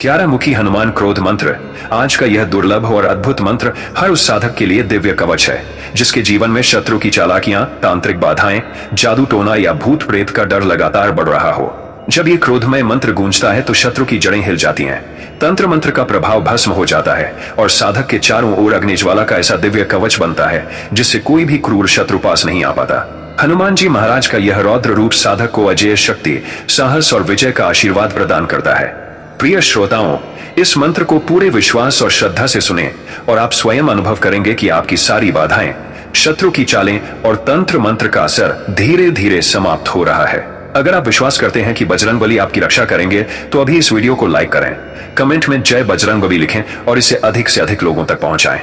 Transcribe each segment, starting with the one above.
11 मुखी हनुमान क्रोध मंत्र। आज का यह दुर्लभ और अद्भुत मंत्र हर उस साधक के लिए दिव्य कवच है जिसके जीवन में शत्रु की चालाकियां, तांत्रिक बाधाएं, जादू टोना या भूत प्रेत का डर लगातार बढ़ रहा हो। जब ये क्रोधमय मंत्र गूंजता है तो शत्रु की जड़ें हिल जाती हैं, तंत्र मंत्र का प्रभाव भस्म हो जाता है और साधक के चारों ओर अग्निज्वाला का ऐसा दिव्य कवच बनता है जिससे कोई भी क्रूर शत्रु पास नहीं आ पाता। हनुमान जी महाराज का यह रौद्र रूप साधक को अजेय शक्ति, साहस और विजय का आशीर्वाद प्रदान करता है। प्रिय श्रोताओं, इस मंत्र को पूरे विश्वास और श्रद्धा से सुनें और आप स्वयं अनुभव करेंगे कि आपकी सारी बाधाएं, शत्रु की चालें और तंत्र मंत्र का असर धीरे धीरे समाप्त हो रहा है। अगर आप विश्वास करते हैं कि बजरंगबली आपकी रक्षा करेंगे तो अभी इस वीडियो को लाइक करें, कमेंट में जय बजरंगबली लिखें और इसे अधिक से अधिक लोगों तक पहुंचाएं।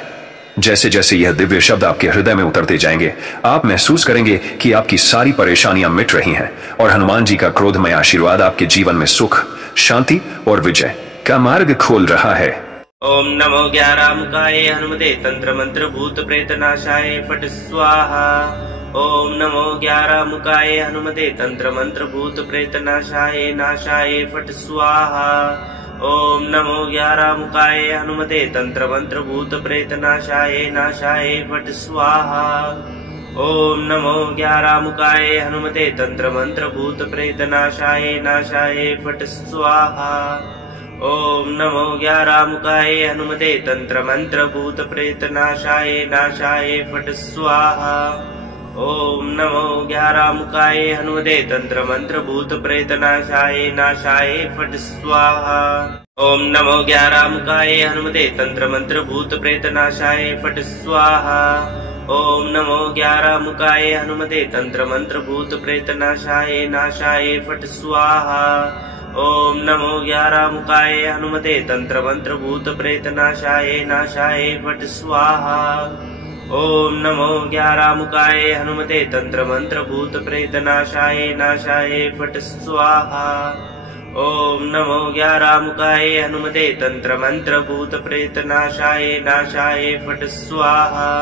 जैसे जैसे यह दिव्य शब्द आपके हृदय में उतरते जाएंगे, आप महसूस करेंगे कि आपकी सारी परेशानियां मिट रही हैं और हनुमान जी का क्रोधमय आशीर्वाद आपके जीवन में सुख, शांति और विजय का मार्ग खोल रहा है। ओम नमो 11 मुखाय हनुमते तंत्र मंत्र भूत प्रेत नाशाय फट स्वाहा। ओम नमो 11 मुखाय हनुमते तंत्र मंत्र भूत प्रेत नाशाय फट स्वाहा। ओम नमो 11 मुखाय हनुमते तंत्र मंत्र भूत प्रेत नाशाय फट स्वाहा। ओम नमो 11 मुखाय हनुमते तंत्र मंत्र भूत प्रेत नाशाय फट स्वाहा। ओम नमो 11 मुखाय हनुमते तंत्र मंत्र भूत प्रेत नाशाय फट स्वाहा। ओम नमो 11 मुखाय हनुमते तंत्र मंत्र भूत प्रेत नाशाय फट स्वाहा। ओम नमो 11 मुखाय हनुमते तंत्र मंत्र भूत प्रेत नाशाय फट स्वाहा। ओम नमो 11 मुखाय हनुमते तंत्र मंत्र भूत प्रेत नाशाय फट स्वाहा। ओम नमो 11 मुखाय हनुमते तंत्र मंत्र भूत प्रेत नाशाय फट स्वाहा। ओम नमो 11 मुखाय हनुमते तंत्र मंत्र भूत प्रेत नाशाय फट स्वाहा। ओम नमो 11 मुखाय हनुमते तंत्र मंत्र भूत प्रेत नाशाय फट स्वाहा। ओम नमो 11 मुखाय हनुमते तंत्र मंत्र भूत प्रेत नाशाय फट स्वाहा।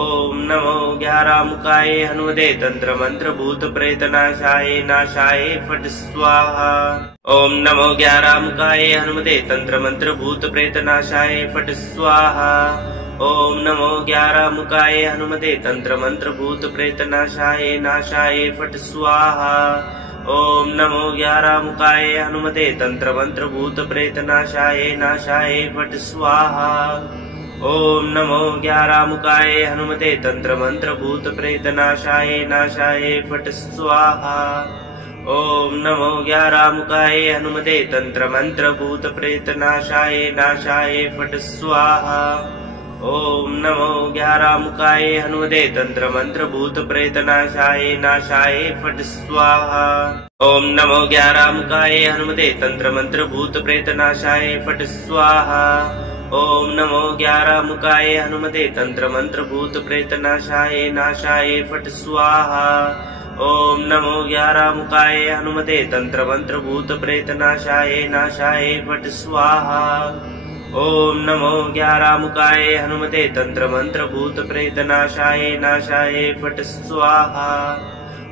ओम नमो 11 मुखाय हनुमते तंत्र मंत्र भूत प्रेत नाशाय फट स्वाहा। ओम नमो 11 मुखाय हनुमते तंत्र मंत्र भूत प्रेत नाशाय फट स्वाहा। ओम नमो 11 मुखाय हनुमते तंत्र मंत्र भूत प्रेत नाशाय फट स्वाहा। ओम नमो 11 मुखाय हनुमते तंत्र मंत्र भूत प्रेत नाशाय फट स्वाहा। ओम नमो 11 मुखाय हनुमते तंत्र मंत्र भूत प्रेत नाशाय फट स्वाहा। ओम नमो 11 मुखाय हनुमते तंत्र मंत्र भूत प्रेत नाशाय फट स्वाहा। ओम नमो 11 मुखाय हनुमते तंत्र मंत्र भूत प्रेत नाशाय फट स्वाहा। ओम नमो 11 मुखाय हनुमते तंत्र मंत्र भूत प्रेत नाशाय फट स्वाहा। ओम नमो 11 मुखाय हनुमते तंत्र मंत्र भूत प्रेत नाशाय फट स्वाहा। ओम नमो 11 मुखाय हनुमते तंत्र मंत्र भूत प्रेत नाशाय फट स्वाहा।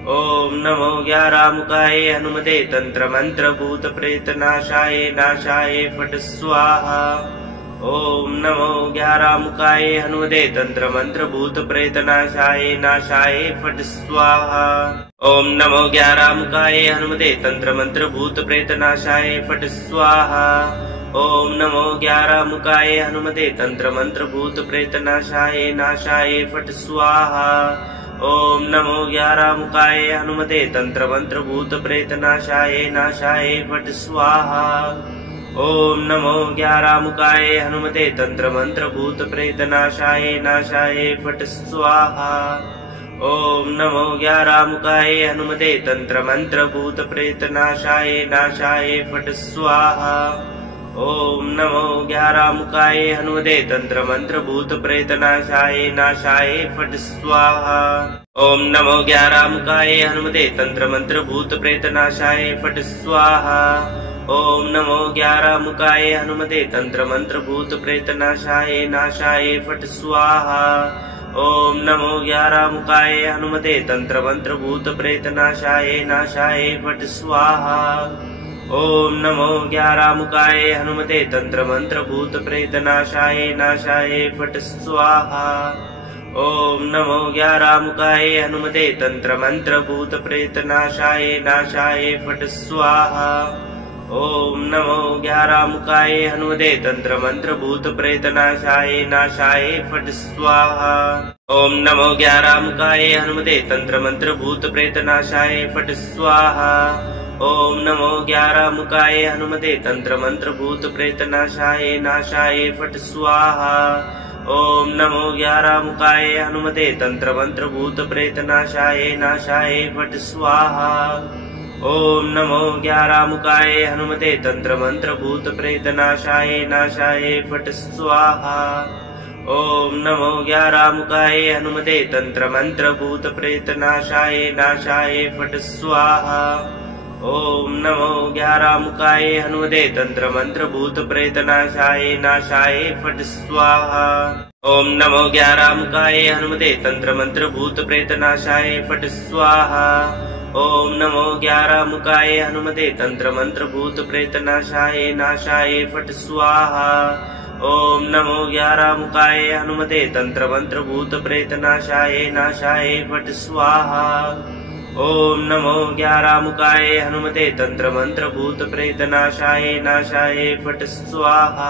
ओम नमो 11 मुखाय हनुमते तंत्र मंत्र भूत प्रेत नाशाय फट स्वाहा। ओम नमो 11 मुखाय हनुमते तंत्र मंत्र भूत प्रेत नाशाय फट स्वाहा। ओम नमो 11 मुखाय हनुमते तंत्र मंत्र भूत प्रेत नाशाय फट स्वाहा। ओम नमो 11 मुखाय हनुमते तंत्र मंत्र भूत प्रेत नाशाय फट स्वाहा। ओम नमो 11 मुखाय हनुमते तंत्र मंत्र भूत प्रेत नाशाय फट स्वाहा। ओम नमो 11 मुखाय हनुमते तंत्र मंत्र भूत प्रेत नाशाय फट स्वाहा। ओम नमो 11 मुखाय हनुमते तंत्र मंत्र भूत प्रेत नाशाय फट स्वाहा। ओम नमो 11 मुखाय हनुमते तंत्र मंत्र भूत प्रेत नाशाय फट स्वाहा। ओम नमो 11 मुखाय हनुमते तंत्र मंत्र भूत प्रेत नाशाय फट स्वाहा। ओम नमो 11 मुखाय हनुमते तंत्र मंत्र भूत प्रेत नाशाय फट स्वाहा। ओम नमो 11 मुखाय हनुमते तंत्र मंत्र भूत प्रेत नाशाय फट स्वाहा। ओम नमो ग्यारामुखाय हनुमते तंत्र मंत्र भूत प्रेत नाशाय नाशाय फट स्वाहा। ओम नमो ग्यारामुखाय हनुमते तंत्र मंत्र भूत प्रेत नाशाय नाशाय फट स्वाहा। ओम नमो ग्यारामुखाय हनुमते तंत्र मंत्र भूत प्रेत नाशाय नाशाय फट स्वाहा। ओम नमो ग्यारामुखाय हनुमते तंत्र मंत्र भूत प्रेत नाशाय फट स्वाहा। ओम नमो ग्यारामुखाय हनुमते तंत्र मंत्र भूत प्रेत नाशाय नाशाय फट स्वाहा। ओम नमो ग्यारामुखाय हनुमते तंत्र मंत्र भूत प्रेत नाशाय नाशाय फट स्वाहा। ओम नमो ग्यारामुखाय हनुमते तंत्र मंत्र भूत प्रेत नाशाय नाशाय फट स्वाहा। ओम नमो ग्यारामुखाय हनुमते तंत्र मंत्र भूत प्रेत नाशाय नाशाय फट स्वाहा। ओम नमो ग्यारामुखाय हनुमते तंत्र मंत्र भूत प्रेत नाशाय नाशाय फट स्वाहा। ओम नमो ग्यारामुखाय हनुमते तंत्र मंत्र भूत प्रेत नाशाय फट स्वाहा। ओम नमो ग्यारामुखाय हनुमते तंत्र मंत्र भूत प्रेत नाशाय नाशाय फट स्वाहा। ओम नमो ग्यारामुखाय हनुमते तंत्र मंत्र भूत प्रेत नाशाय नाशाय फट स्वाहा। ओम नमो ग्यारामुखाय हनुमते तंत्र मंत्र भूत प्रेत नाशाय नाशाय फट स्वाहा।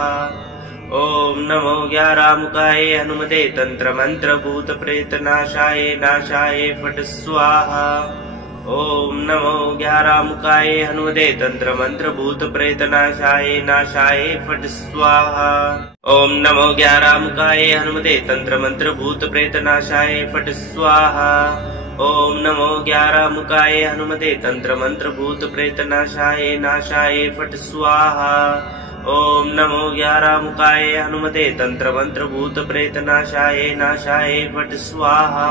ओम नमो ग्यारामुखाय हनुमते तंत्र मंत्र भूत प्रेत नाशाय नाशाय फट स्वाहा। ओम नमो ग्यारामुखाय हनुमते तंत्र मंत्र भूत प्रेत नाशाय नाशाय फट स्वाहा। ओम नमो ग्यारामुखाय हनुमते तंत्र मंत्र भूत प्रेत नाशाय फट स्वाहा। ओम नमो ग्यारामुखाय हनुमते तंत्र मंत्र भूत प्रेत नाशाय नाशाय फट स्वाहा। ओम नमो ग्यारामुखाय हनुमते तंत्र मंत्र भूत प्रेत नाशाय नाशाय फट स्वाहा।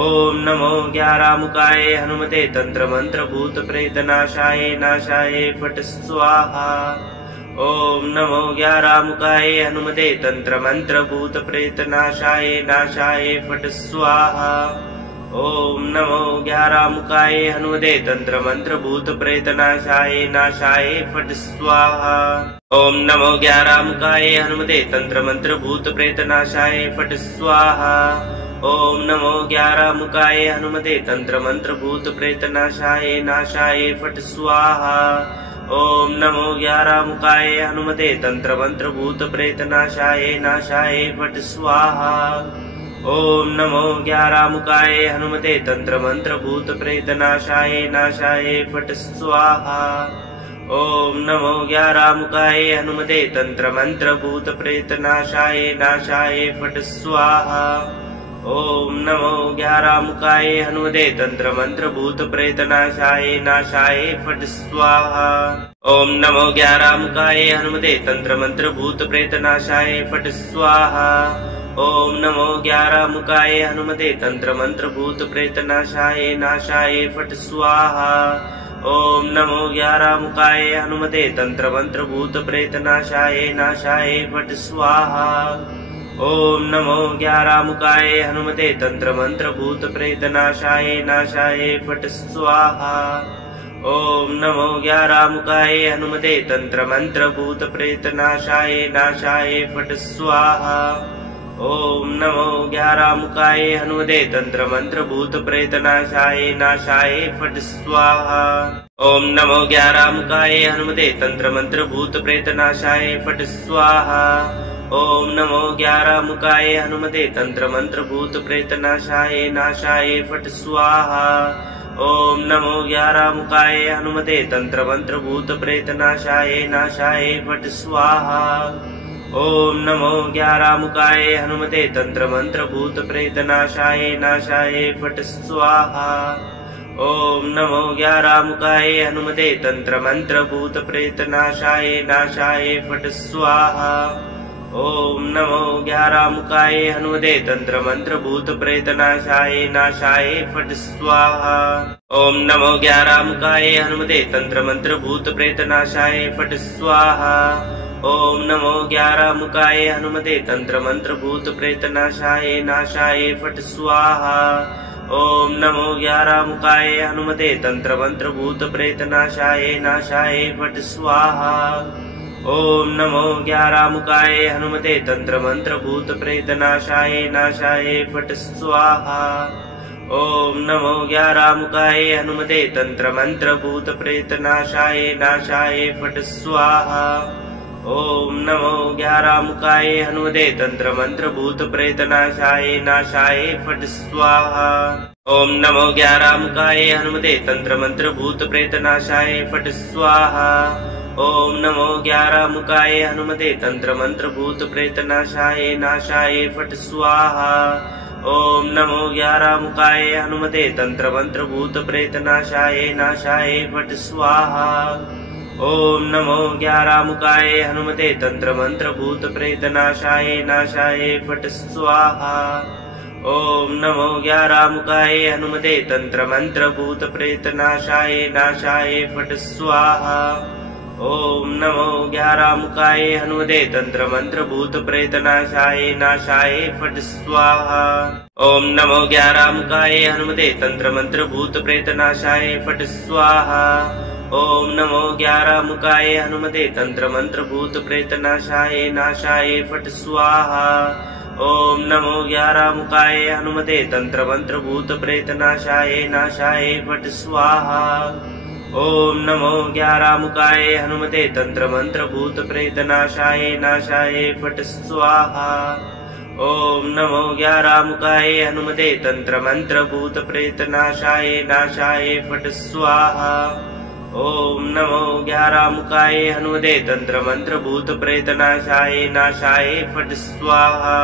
ओम नमो ग्यारामुखाय हनुमते तंत्र मंत्र भूत प्रेत नाशाय नाशाय फट स्वाहा। ओम नमो ग्यारामुखाय हनुमते तंत्र मंत्र भूत प्रेत नाशाय नाशाय फट स्वाहा। ओम नमो ग्यारामुखाय हनुमते तंत्र मंत्र भूत प्रेत नाशाय नाशाय फट स्वाहा। ओम नमो ग्यारामुखाय हनुमते तंत्र मंत्र भूत प्रेत नाशाय फट स्वाहा। ओम नमो ग्यारामुखाय हनुमते तंत्र मंत्र भूत प्रेत नाशाय नाशाय फट स्वाहा। ओम नमो ग्यारामुखाय हनुमते तंत्र मंत्र भूत प्रेत नाशाय नाशाय फट स्वाहा। ओम नमो ग्यारामुखाय हनुमते तंत्र मंत्र भूत प्रेत नाशाय नाशाय फट स्वाहा। ओम नमो ग्यारामुखाय हनुमते तंत्र मंत्र भूत प्रेत नाशाय नाशाय फट स्वाहा। ओम नमो ग्यारामुखाय हनुमते तंत्र मंत्र भूत प्रेत नाशाय नाशाय फट स्वाहा। ओम नमो ग्यारामुखाय हनुमते तंत्र मंत्र भूत प्रेत नाशाय फट स्वाहा। ओम नमो ग्यारामुखाय हनुमते तंत्र मंत्र भूत प्रेत नाशाय नाशाय फट स्वाहा। ओम नमो ग्यारामुखाय हनुमते तंत्र मंत्र भूत प्रेत नाशाय नाशाय फट स्वाहा। ओम नमो ग्यारामुखाय हनुमते तंत्र मंत्र भूत प्रेत नाशाय नाशाय फट स्वाहा। ओम नमो ग्यारामुखाय हनुमते तंत्र मंत्र भूत प्रेत नाशाय नाशाय फट स्वाहा। ओम नमो ग्यारामुखाय हनुमते तंत्र मंत्र भूत प्रेत नाशाय नाशाय फट स्वाहा। ओम नमो ग्यारामुखाय हनुमते तंत्र मंत्र भूत प्रेत नाशाय फट स्वाहा। ओम नमो ग्यारामुखाय हनुमते तंत्र मंत्र भूत प्रेत नाशाय नाशाय फट स्वाहा। ओम नमो ग्यारामुखाय हनुमते तंत्र मंत्र भूत प्रेत नाशाय नाशाय फट स्वाहा। ओम नमो ग्यारामुखाय हनुमते तंत्र मंत्र भूत प्रेत नाशाय नाशाय फट स्वाहा। ओम नमो ग्यारामुखाय हनुमते तंत्र मंत्र भूत प्रेत नाशाय नाशाय फट स्वाहा। ओम नमो ग्यारामुखाय हनुमते तंत्र मंत्र भूत प्रेत नाशाय नाशाय फट स्वाहा। ओम नमो ग्यारामुखाय हनुमते तंत्र मंत्र भूत प्रेत नाशाय फट स्वाहा। ओम नमो ग्यारामुखाय हनुमते तंत्र मंत्र भूत प्रेत नाशाय नाशाय फट स्वाहा। ओम नमो ग्यारामुखाय हनुमते तंत्र मंत्र भूत प्रेत नाशाय नाशाय फट स्वाहा। ओम नमो ग्यारामुखाय हनुमते तंत्र मंत्र भूत प्रेत नाशाय नाशाय फट स्वाहा। ओम नमो ग्यारामुखाय हनुमते तंत्र मंत्र भूत प्रेत नाशाय नाशाय फट स्वाहा। ओम नमो ग्यारामुखाय हनुमते तंत्र मंत्र भूत प्रेत नाशाय नाशाय फट स्वाहा। ओम नमो ग्यारामुखाय हनुमते तंत्र मंत्र भूत प्रेत नाशाय फट स्वाहा। ओम नमो ग्यारामुखाय हनुमते तंत्र मंत्र भूत प्रेत नाशाय नाशाय फट स्वाहा। ओम नमो ग्यारामुखाय हनुमते तंत्र मंत्र भूत प्रेत नाशाय नाशाय फट स्वाहा। ओम नमो ग्यारामुखाय हनुमते तंत्र मंत्र भूत प्रेत नाशाय नाशाय फट स्वाहा। ओम नमो ग्यारामुखाय हनुमते तंत्र मंत्र भूत प्रेत नाशाय नाशाय फट स्वाहा। ओम नमो ग्यारामुखाय हनुमते तंत्र मंत्र भूत प्रेत नाशाय नाशाय फट स्वाहा। ओम नमो ग्यारामुखाय हनुमते तंत्र मंत्र भूत प्रेत नाशाय फट स्वाहा। ओम नमो ग्यारामुखाय हनुमते तंत्र मंत्र भूत प्रेत नाशाय नाशाय फट स्वाहा। ओम नमो ग्यारामुखाय हनुमते तंत्र मंत्र भूत प्रेत नाशाय नाशाय फट स्वाहा। ओम नमो ग्यारामुखाय हनुमते तंत्र मंत्र भूत प्रेत नाशाय नाशाय फट स्वाहा। ओम नमो ग्यारामुखाय हनुमते तंत्र मंत्र भूत प्रेत नाशाय नाशाय फट स्वाहा। ओम नमो ग्यारामुखाय हनुमते तंत्र मंत्र भूत प्रेत नाशाय नाशाय फट स्वाहा।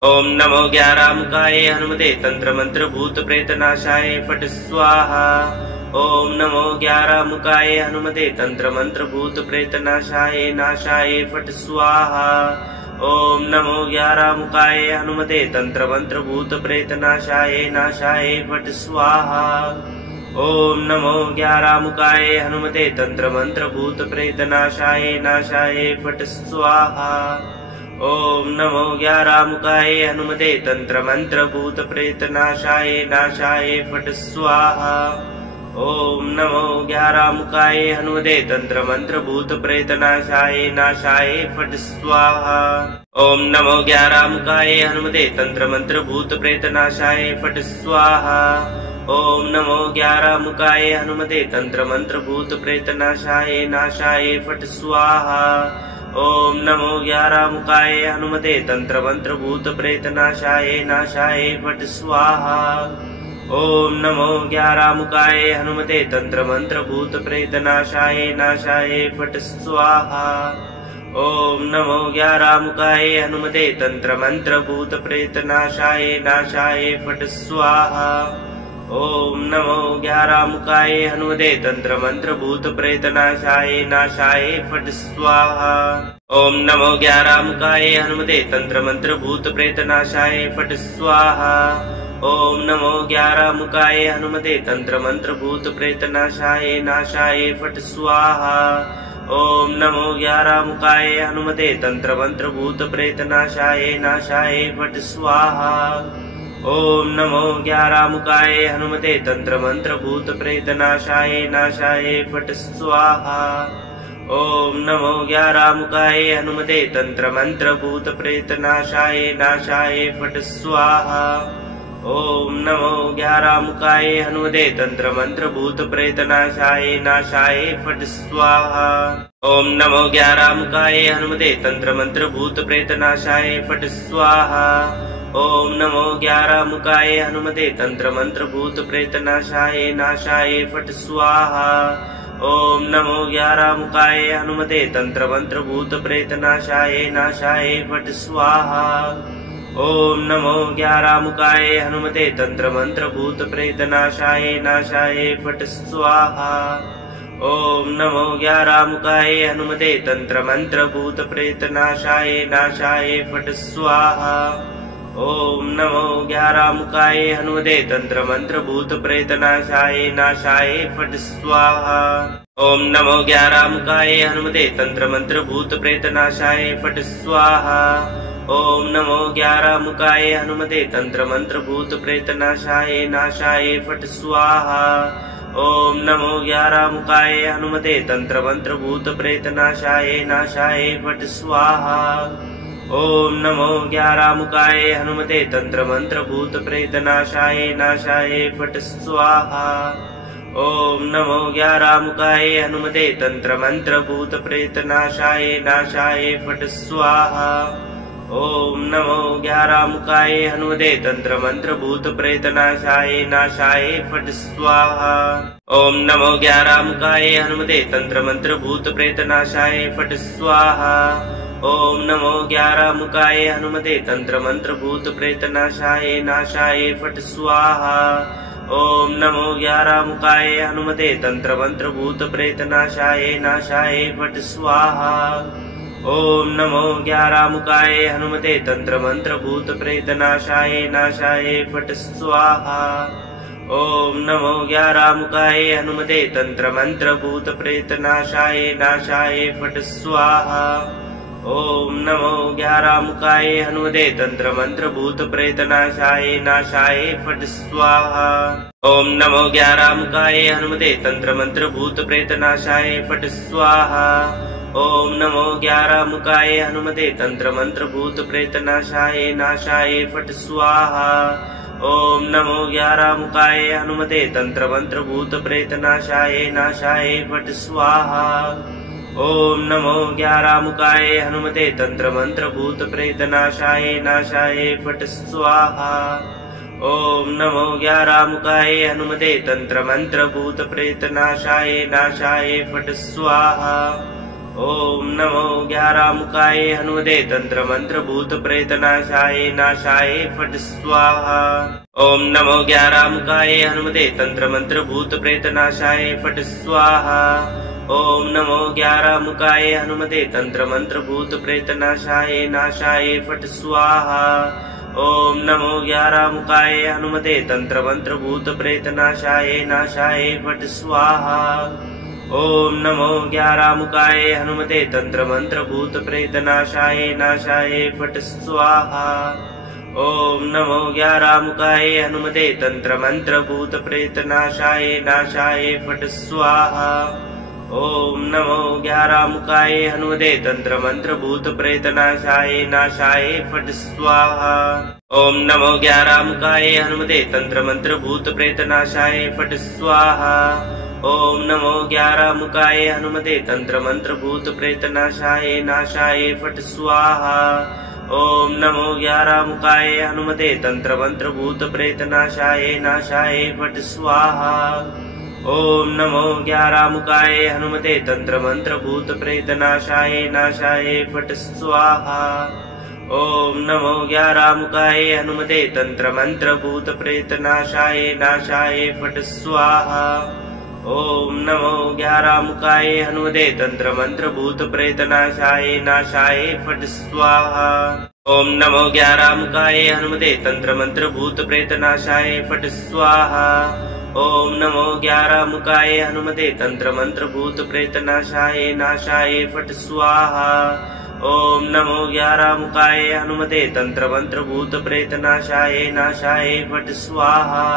ओम नमो ग्यारामुखाय हनुमते तंत्र मंत्र भूत प्रेत नाशाय फट स्वाहा। ओम नमो ग्यारामुखाय हनुमते तंत्र मंत्र भूत प्रेत नाशाय नाशाय फट स्वाहा। ओम नमो ग्यारामुखाय हनुमते तंत्र मंत्र भूत प्रेत नाशाय नाशाय फट स्वाहा। ओम नमो ग्यारामुखाय हनुमते तंत्र मंत्र भूत प्रेत नाशाय नाशाय फट स्वाहा। ओम नमो ग्यारामुखाय हनुमते तंत्र मंत्र भूत प्रेत नाशाय नाशाय फट स्वाहा। ओम नमो ग्यारामुखाय हनुमते तंत्र मंत्र भूत प्रेत नाशाय नाशाय फट स्वाहा। ओम नमो ग्यारामुखाय हनुमते तंत्र मंत्र भूत प्रेत नाशाय फट स्वाहा। ओम नमो ग्यारामुखाय हनुमते तंत्र मंत्र भूत प्रेत नाशाय नाशाय फट स्वाहा। ओम नमो ग्यारामुखाय हनुमते तंत्र मंत्र भूत प्रेत नाशाय नाशाय फट स्वाहा। ओम नमो ग्यारामुखाय हनुमते तंत्र मंत्र भूत प्रेत नाशाय नाशाय फट स्वाहा। ओम नमो ग्यारामुखाय हनुमते तंत्र मंत्र भूत प्रेत नाशाय नाशाय फट स्वाहा। ओम नमो ग्यारामुखाय हनुमते तंत्र मंत्र भूत प्रेत नाशाय नाशाय फट स्वाहा। ओम नमो ग्यारामुखाय हनुमते तंत्र मंत्र भूत प्रेत नाशाय फट स्वाहा। ओम नमो ग्यारामुखाय हनुमते तंत्र मंत्र भूत प्रेत नाशाय नाशाय फट स्वाहा। ओम नमो ग्यारामुखाय हनुमते तंत्र मंत्र भूत प्रेत नाशाय नाशाय फट स्वाहा। ओम नमो ग्यारामुखाय हनुमते तंत्र मंत्र भूत प्रेत नाशाय नाशाय फट स्वाहा। ओम नमो ग्यारामुखाय हनुमते तंत्र मंत्र भूत प्रेत नाशाय नाशाय फट स्वाहा। ओम नमो ग्यारामुखाय हनुमते तंत्र मंत्र भूत प्रेत नाशाय नाशाय फट स्वाहा। ओम नमो ग्यारामुखाय हनुमते तंत्र मंत्र भूत प्रेत नाशाय फट स्वाहा। ओम नमो ग्यारामुखाय हनुमते तंत्र मंत्र भूत प्रेत नाशाय नाशाय फट स्वाहा। ओम नमो ग्यारामुखाय हनुमते तंत्र मंत्र भूत प्रेत नाशाय नाशाय फट स्वाहा। ओम नमो ग्यारामुखाय हनुमते तंत्र मंत्र भूत प्रेत नाशाय नाशाय फट स्वाहा। ओम नमो ग्यारामुखाय हनुमते तंत्र मंत्र भूत प्रेत नाशाय नाशाय फट स्वाहा। ओम नमो ग्यारामुखाय हनुमते तंत्र मंत्र भूत प्रेत नाशाय नाशाय फट स्वाहा। ओम नमो ग्यारामुखाय हनुमते तंत्र मंत्र भूत प्रेत नाशाय फट स्वाहा। ओम नमो 11 मुखाय हनुमते तंत्र मंत्र भूत प्रेत नाशाय नाशाय फट स्वाहा। ओम नमो 11 मुखाय हनुमते तंत्र मंत्र भूत प्रेत नाशाय नाशाय फट स्वाहा। ओम नमो 11 मुखाय हनुमते तंत्र मंत्र भूत प्रेत नाशाय नाशाय फट स्वाहा। ओम नमो 11 मुखाय हनुमते तंत्र मंत्र भूत प्रेत नाशाय नाशाय फट स्वाहा। ओम नमो 11 मुखाय हनुमते तंत्र मंत्र भूत प्रेत नाशाय नाशाय फट स्वाहा। ओम नमो 11 मुखाय हनुमते तंत्र मंत्र भूत प्रेत नाशाय फट स्वाहा। ओम नमो 11 मुखाय हनुमते तंत्र मंत्र भूत प्रेत नाशाय नाशाय फट स्वाहा। ओम नमो 11 मुखाय हनुमते तंत्र मंत्र भूत प्रेत नाशाय नाशाय फट स्वाहा। ओम नमो 11 मुखाय हनुमते तंत्र मंत्र भूत प्रेत नाशाय नाशाय फट स्वाहा। ओम नमो 11 मुखाय हनुमते तंत्र मंत्र भूत प्रेत नाशाय नाशाय फट स्वाहा। ओम नमो 11 मुखाय हनुमते तंत्र मंत्र भूत प्रेत नाशाय नाशाय फट स्वाहा। ओम नमो 11 मुखाय हनुमते तंत्र मंत्र भूत प्रेत नाशाय फट स्वाहा। ओम नमो 11 मुखाय हनुमते तंत्र मंत्र भूत प्रेत नाशाय नाशाय फट स्वाहा। ओम नमो 11 मुखाय हनुमते तंत्र मंत्र भूत प्रेत नाशाय नाशाय फट स्वाहा। ओम नमो 11 मुखाय हनुमते तंत्र मंत्र भूत प्रेत नाशाय नाशाय फट स्वाहा। ओम नमो 11 मुखाय हनुमते तंत्र मंत्र भूत प्रेत नाशाय नाशाय फट स्वाहा। ओम नमो 11 मुखाय हनुमते तंत्र मंत्र भूत प्रेत नाशाय नाशाय फट स्वाहा। ओम नमो 11 मुखाय हनुमते तंत्र मंत्र भूत प्रेत नाशाय फट स्वाहा। ओम नमो 11 मुखाय हनुमते तंत्र मंत्र भूत प्रेत नाशाय नाशाय फट स्वाहा। ओम नमो 11 मुखाय हनुमते तंत्र मंत्र भूत प्रेत नाशाय नाशाय फट स्वाहा। ओम नमो 11 मुखाय हनुमते तंत्र मंत्र भूत प्रेत नाशाय नाशाय फट स्वाहा। ओम नमो 11 मुखाय हनुमते तंत्र मंत्र भूत प्रेत नाशाय नाशाय फट स्वाहा। ओम नमो 11 मुखाय हनुमते तंत्र मंत्र भूत प्रेत नाशाय नाशाय फट स्वाहा। ओम नमो 11 मुखाय हनुमते तंत्र मंत्र भूत प्रेत नाशाय फट स्वाहा। ओम नमो 11 मुखाय हनुमते तंत्र मंत्र भूत प्रेत नाशाय नाशाय फट स्वाहा। ओम नमो 11 मुखाय हनुमते तंत्र मंत्र भूत प्रेत नाशाय नाशाय फट स्वाहा। ओम नमो 11 मुखाय हनुमते तंत्र मंत्र भूत प्रेत नाशाय नाशाय फट स्वाहा। ओम नमो 11 मुखाय हनुमते तंत्र मंत्र भूत प्रेत नाशाय नाशाय फट स्वाहा। ओम नमो 11 मुखाय हनुमते तंत्र मंत्र भूत प्रेत नाशाय नाशाय फट स्वाहा। ओम नमो 11 मुखाय हनुमते तंत्र मंत्र भूत प्रेत नाशाय फट स्वाहा। ओम नमो 11 मुखाय हनुमते तंत्र मंत्र भूत प्रेत नाशाय नाशाय फट स्वाहा। ओम नमो 11 मुखाय हनुमते तंत्र मंत्र भूत प्रेत नाशाय नाशाय फट स्वाहा।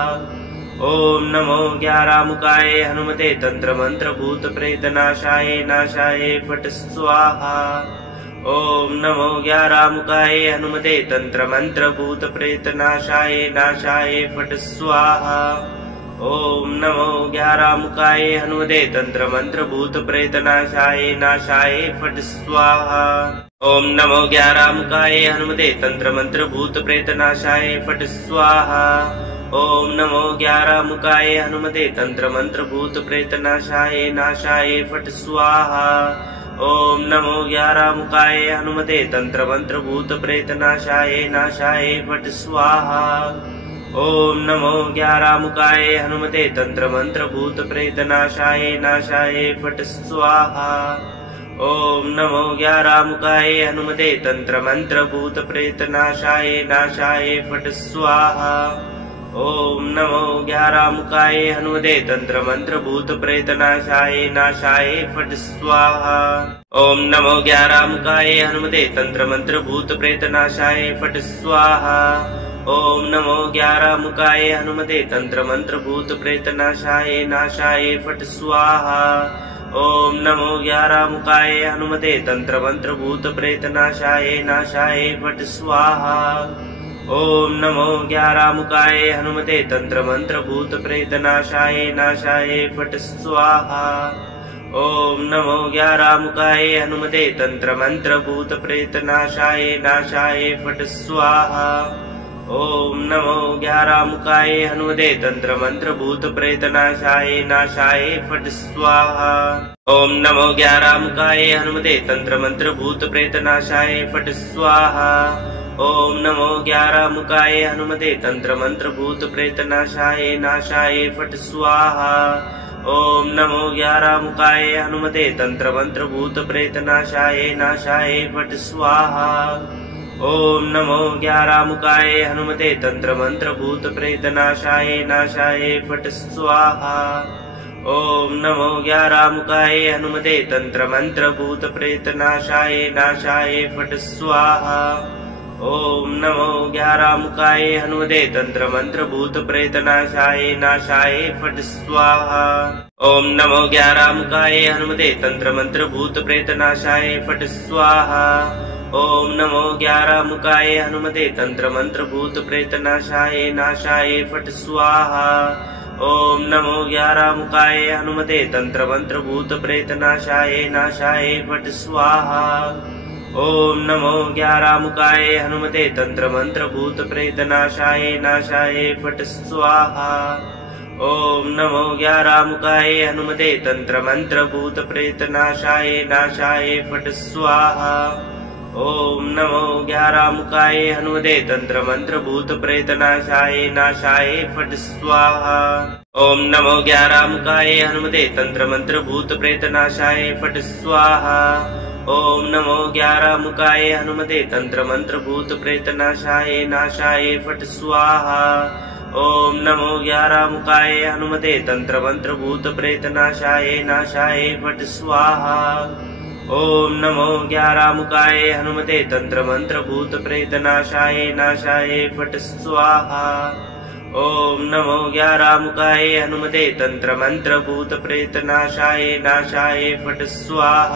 ओम नमो 11 मुखाय हनुमते तंत्र मंत्र भूत प्रेत नाशाय नाशाय फट स्वाहा। ओम नमो 11 मुखाय हनुमते तंत्र मंत्र भूत प्रेत नाशाय नाशाय फट स्वाहा। ओम नमो 11 मुखाय हनुमते तंत्र मंत्र भूत प्रेत नाशाय नाशाय फट स्वाहा। ओम नमो 11 मुखाय हनुमते तंत्र मंत्र भूत प्रेत नाशाय फट स्वाहा। ओम नमो 11 मुखाय हनुमते तंत्र मंत्र भूत प्रेत नाशाय नाशाय फट स्वाहा। ओम नमो 11 मुखाय हनुमते तंत्र मंत्र भूत प्रेत नाशाय नाशाय फट स्वाहा। ओम नमो 11 मुखाय हनुमते तंत्र मंत्र भूत प्रेत नाशाय नाशाय फट स्वाहा। ओम नमो 11 मुखाय हनुमते तंत्र मंत्र भूत प्रेत नाशाय नाशाय फट स्वाहा। ओम नमो ग्यारामुखाय हनुमते तंत्र मंत्र भूत प्रेत नाशाय नाशाय फट स्वाहा। ओम नमो ग्यारामुखाय हनुमते तंत्र मंत्र भूत प्रेत नाशाय फट स्वाहा। ओम नमो ग्यारामुखाय हनुमते तंत्र मंत्र भूत प्रेत नाशाय नाशाय फट स्वाहा। ओम नमो ग्यारामुखाय हनुमते तंत्र मंत्र भूत प्रेत नाशाय नाशाय फट स्वाहा। ओम नमो ग्यारामुखाय हनुमते तंत्र मंत्र भूत प्रेत नाशाय नाशाय फट स्वाहा। ओम नमो ग्यारामुखाय हनुमते तंत्र मंत्र भूत प्रेत नाशाय नाशाय फट स्वाहा। ओम नमो ग्यारामुखाय हनुमते तंत्र मंत्र भूत प्रेत नाशाय नाशाय फट स्वाहा। ओम नमो ग्यारामुखाय हनुमते तंत्र मंत्र भूत प्रेत नाशाय फट स्वाहा। ओम नमो ग्यारामुखाय हनुमते तंत्र मंत्र भूत प्रेत नाशाय नाशाय फट स्वाहा। ओम नमो ग्यारामुखाय हनुमते तंत्र मंत्र भूत प्रेत नाशाय नाशाय फट स्वाहा। ओम नमो ग्यारामुखाय हनुमते तंत्र मंत्र भूत प्रेत नाशाय नाशाय फट स्वाहा। ओम नमो ग्यारामुखाय हनुमते तंत्र मंत्र भूत प्रेत नाशाय नाशाय फट स्वाहा। ओम नमो ग्यारामुखाय हनुमते तंत्र मंत्र भूत प्रेत नाशाय नाशाय फट स्वाहा। ओम नमो ग्यारामुखाय हनुमते तंत्र मंत्र भूत प्रेत नाशाय फट स्वाहा। ओम नमो ग्यारामुखाय हनुमते तंत्र मंत्र भूत प्रेत नाशाय नाशाय फट स्वाहा। ओम नमो ग्यारामुखाय हनुमते तंत्र मंत्र भूत प्रेत नाशाय नाशाय फट स्वाहा। ओम नमो ग्यारामुखाय हनुमते तंत्र मंत्र भूत प्रेत नाशाय नाशाय फट स्वाहा। ओम नमो ग्यारामुखाय हनुमते तंत्र मंत्र भूत प्रेत नाशाय नाशाय फट स्वाहा। ओम नमो ग्यारामुखाय हनुमते तंत्र मंत्र भूत प्रेत नाशाय नाशाय फट स्वाहा। ओम नमो ग्यारामुखाय हनुमते तंत्र मंत्र भूत प्रेत नाशाय फट स्वाहा। ओम नमो ग्यारामुखाय हनुमते तंत्र मंत्र भूत प्रेत नाशाय नाशाय फट स्वाहा। ओम नमो ग्यारामुखाय हनुमते तंत्र मंत्र भूत प्रेत नाशाय नाशाय फट स्वाहा। ओम नमो ग्यारामुखाय हनुमते तंत्र मंत्र भूत प्रेत नाशाय नाशाय फट स्वाहा। ओम नमो ग्यारामुखाय हनुमते तंत्र मंत्र भूत प्रेत नाशाय नाशाय फट स्वाहा।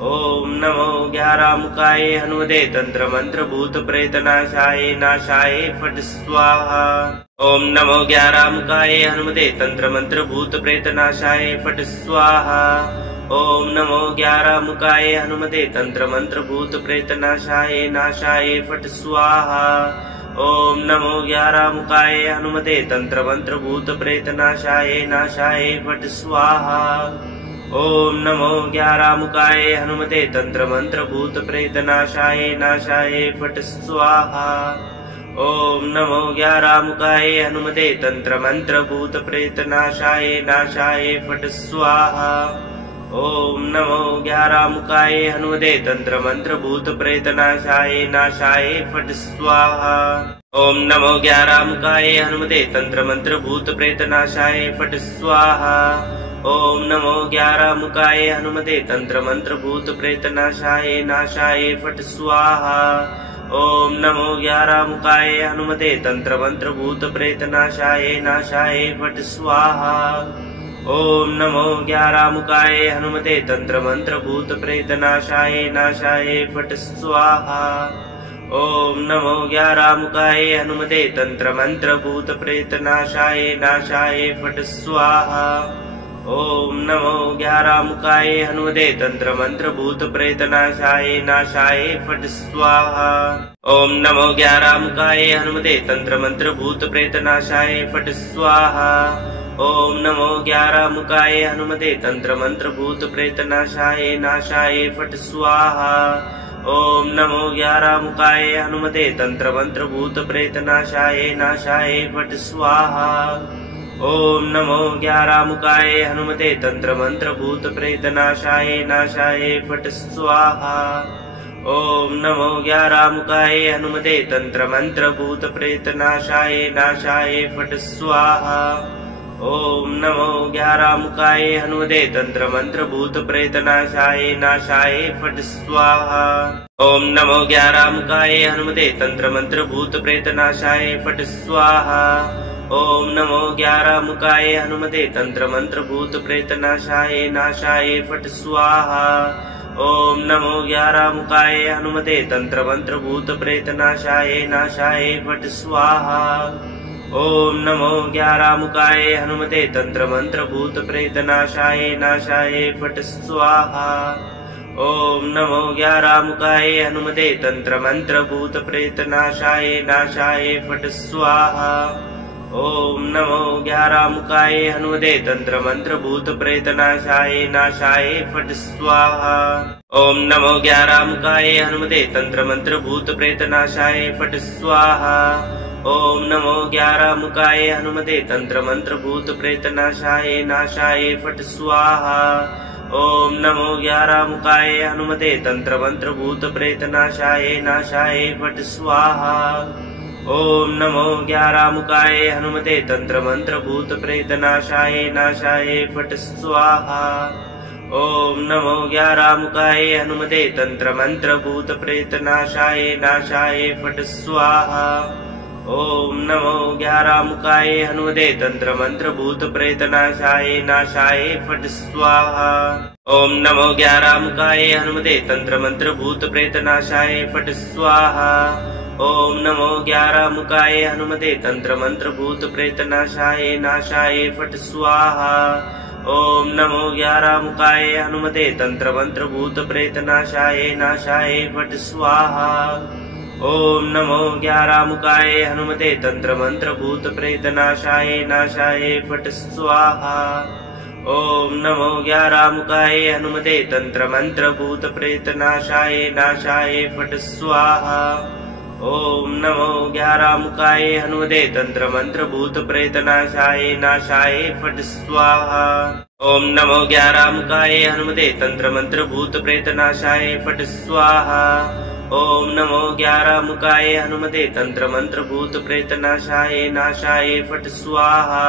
ओम नमो ग्यारामुखाय हनुमते तंत्र मंत्र भूत प्रेत नाशाय नाशाय फट स्वाहा। ओम नमो ग्यारामुखाय हनुमते तंत्र मंत्र भूत प्रेत नाशाय फट स्वाहा। ओम नमो ग्यारामुखाय हनुमते तंत्र मंत्र भूत प्रेत नाशाय नाशाय फट स्वाहा। ओम नमो ग्यारामुखाय हनुमते तंत्र मंत्र भूत प्रेत नाशाय नाशाय फट स्वाहा। ओम नमो ग्यारामुखाय हनुमते तंत्र मंत्र भूत प्रेत नाशाय नाशाय फट स्वाहा। ओम नमो ग्यारामुखाय हनुमते तंत्र मंत्र भूत प्रेत नाशाय नाशाय फट स्वाहा। ओम नमो ग्यारामुखाय हनुमते तंत्र मंत्र भूत प्रेत नाशाय नाशाय फट स्वाहा। ओम नमो ग्यारामुखाय हनुमते तंत्र मंत्र भूत प्रेत नाशाय फट स्वाहा। ओम नमो ग्यारामुखाय हनुमते तंत्र मंत्र भूत प्रेत नाशाय नाशाय फट स्वाहा। ओम नमो ग्यारामुखाय हनुमते तंत्र मंत्र भूत प्रेत नाशाय नाशाय फट स्वाहा। ओम नमो ग्यारामुखाय हनुमते तंत्र मंत्र भूत प्रेत नाशाय नाशाय फट स्वाहा। ओम नमो ग्यारामुखाय हनुमते तंत्र मंत्र भूत प्रेत नाशाय नाशाय फट स्वाहा। ओम नमो ग्यारामुखाय हनुमते तंत्र मंत्र भूत प्रेत नाशाय नाशाय फट स्वाहा। ओम नमो ग्यारामुखाय हनुमते तंत्र मंत्र भूत प्रेत नाशाय फट स्वाहा। ओम नमो ग्यारामुखाय हनुमते तंत्र मंत्र भूत प्रेत नाशाय नाशाय फट स्वाहा। ओम नमो ग्यारामुखाय हनुमते तंत्र मंत्र भूत प्रेत नाशाय नाशाय फट स्वाहा। ओम नमो ग्यारामुखाय हनुमते तंत्र मंत्र भूत प्रेत नाशाय नाशाय फट स्वाहा। ओम नमो ग्यारामुखाय हनुमते तंत्र मंत्र भूत प्रेत नाशाय नाशाय फट स्वाहा। ओम नमो ग्यारामुखाय हनुमते तंत्र मंत्र भूत प्रेत नाशाय नाशाय फट स्वाहा। ओम नमो ग्यारामुखाय हनुमते तंत्र मंत्र भूत प्रेत नाशाय फट स्वाहा। ओम नमो ग्यारामुखाय हनुमते तंत्र मंत्र भूत प्रेत नाशाय नाशाय फट स्वाहा। ओम नमो ग्यारामुखाय हनुमते तंत्र मंत्र भूत प्रेत नाशाय नाशाय फट स्वाहा। ओम नमो ग्यारामुखाय हनुमते तंत्र मंत्र भूत प्रेत नाशाय नाशाय फट स्वाहा। ओम नमो ग्यारामुखाय हनुमते तंत्र मंत्र भूत प्रेत नाशाय नाशाय फट स्वाहा। ओम नमो ग्यारामुखाय हनुमते तंत्र मंत्र भूत प्रेत नाशाय नाशाय फट स्वाहा। ओम नमो ग्यारामुखाय हनुमते तंत्र मंत्र भूत प्रेत नाशाय फट स्वाहा। ओम नमो ग्यारामुखाय हनुमते तंत्र मंत्र भूत प्रेत नाशाय नाशाय फट स्वाहा। ओम नमो ग्यारामुखाय हनुमते तंत्र मंत्र भूत प्रेत नाशाय नाशाय फट स्वाहा। ओम नमो ग्यारामुखाय हनुमते तंत्र मंत्र भूत प्रेत नाशाय नाशाय फट स्वाहा। ओम नमो ग्यारामुखाय हनुमते तंत्र मंत्र भूत प्रेत नाशाय नाशाय फट स्वाहा। ओम नमो ग्यारामुखाय हनुमते तंत्र मंत्र भूत प्रेत नाशाय नाशाय फट स्वाहा। ओम नमो ग्यारामुखाय हनुमते तंत्र मंत्र भूत प्रेत नाशाय फट स्वाहा। ओम नमो ग्यारामुखाय हनुमते तंत्र मंत्र भूत प्रेत नाशाय नाशाय फट स्वाहा। ओम नमो ग्यारामुखाय हनुमते तंत्र मंत्र भूत प्रेत नाशाय नाशाय फट स्वाहा। ओम नमो ग्यारामुखाय हनुमते तंत्र मंत्र भूत प्रेत नाशाय नाशाय फट स्वाहा। ओम नमो ग्यारामुखाय हनुमते तंत्र मंत्र भूत प्रेत नाशाय नाशाय फट स्वाहा। ओम नमो ग्यारामुखाय हनुमते तंत्र मंत्र भूत प्रेत नाशाय नाशाय फट स्वाहा। ओम नमो ग्यारामुखाय हनुमते तंत्र मंत्र भूत प्रेत नाशाय फट स्वाहा। ओम नमो ग्यारामुखाय हनुमते तंत्र मंत्र भूत प्रेत नाशाय नाशाय फट स्वाहा।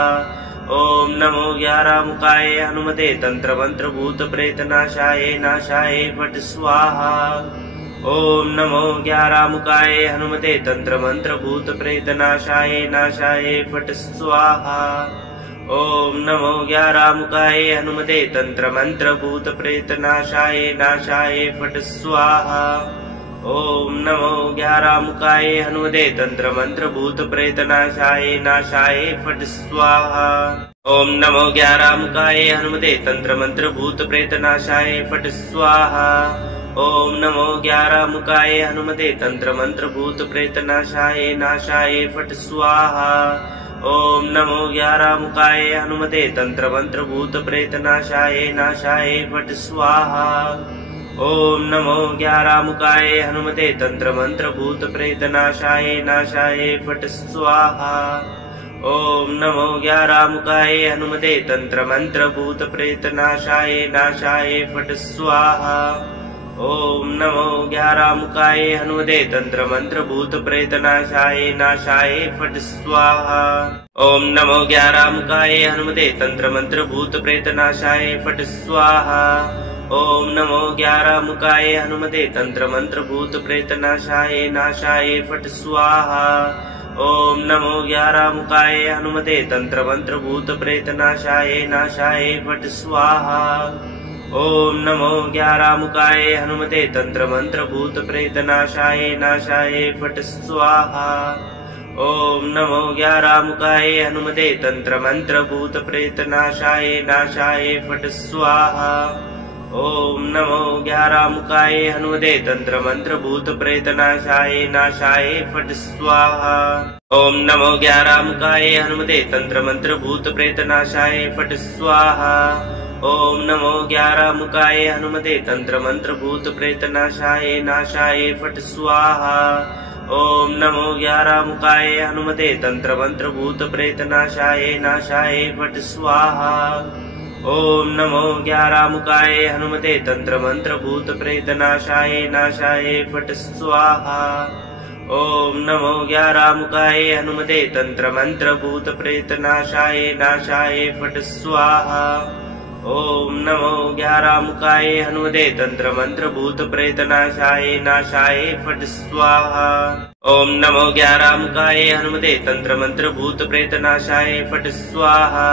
ओम नमो ग्यारामुखाय हनुमते तंत्र मंत्र भूत प्रेत नाशाय नाशाय फट स्वाहा। ओम नमो ग्यारामुखाय हनुमते तंत्र मंत्र भूत प्रेत नाशाय नाशाय फट स्वाहा। ओम नमो ग्यारामुखाय हनुमते तंत्र मंत्र भूत प्रेत नाशाय नाशाय फट स्वाहा। ओम नमो ग्यारामुखाय हनुमते तंत्र मंत्र भूत प्रेत नाशाय नाशाय फट स्वाहा। ओम नमो ग्यारामुखाय हनुमते तंत्र मंत्र भूत प्रेत नाशाय फट स्वाहा। ओम नमो ग्यारामुखाय हनुमते तंत्र मंत्र भूत प्रेत नाशाय नाशाय फट स्वाहा। ओम नमो ग्यारामुखाय हनुमते तंत्र मंत्र भूत प्रेत नाशाय नाशाय फट स्वाहा। ओम नमो ग्यारामुखाय हनुमते तंत्र मंत्र भूत प्रेत नाशाय नाशाय फट स्वाहा। ओम नमो ग्यारामुखाय हनुमते तंत्र मंत्र भूत प्रेत नाशाय नाशाय फट स्वाहा। ओम नमो ग्यारामुखाय हनुमते तंत्र मंत्र भूत प्रेत नाशाय नाशाय फट स्वाहा। ओम नमो ग्यारामुखाय हनुमते तंत्र मंत्र भूत प्रेत नाशाय फट स्वाहा। ओम नमो ग्यारामुखाय हनुमते तंत्र मंत्र भूत प्रेत नाशाय नाशाय फट स्वाहा। ओम नमो ग्यारामुखाय हनुमते तंत्र मंत्र भूत प्रेत नाशाय नाशाय फट स्वाहा। ओम नमो ग्यारामुखाय हनुमते तंत्र मंत्र भूत प्रेत नाशाय नाशाय फट स्वाहा। ओम नमो ग्यारामुखाय हनुमते तंत्र मंत्र भूत प्रेत नाशाय नाशाय फट स्वाहा। ओम नमो ग्यारामुखाय हनुमते तंत्र मंत्र भूत प्रेत नाशाय नाशाय फट स्वाहा। ओम नमो ग्यारामुखाय हनुमते तंत्र मंत्र भूत प्रेत नाशाय फट स्वाहा। ओम नमो ग्यारामुखाय हनुमते तंत्र मंत्र भूत प्रेत नाशाय नाशाय फट स्वाहा। ओम नमो ग्यारामुखाय हनुमते तंत्र मंत्र भूत प्रेत नाशाय नाशाय फट स्वाहा। ओम नमो ग्यारामुखाय हनुमते तंत्र मंत्र भूत प्रेत नाशाय नाशाय फट स्वाहा। ओम नमो ग्यारामुखाय हनुमते तंत्र मंत्र भूत प्रेत नाशाय नाशाय फट स्वाहा। ओम नमो ग्यारामुखाय हनुमते तंत्र मंत्र भूत प्रेत नाशाय नाशाय फट स्वाहा। ओम नमो ग्यारामुखाय हनुमते तंत्र मंत्र भूत प्रेत नाशाय फट स्वाहा।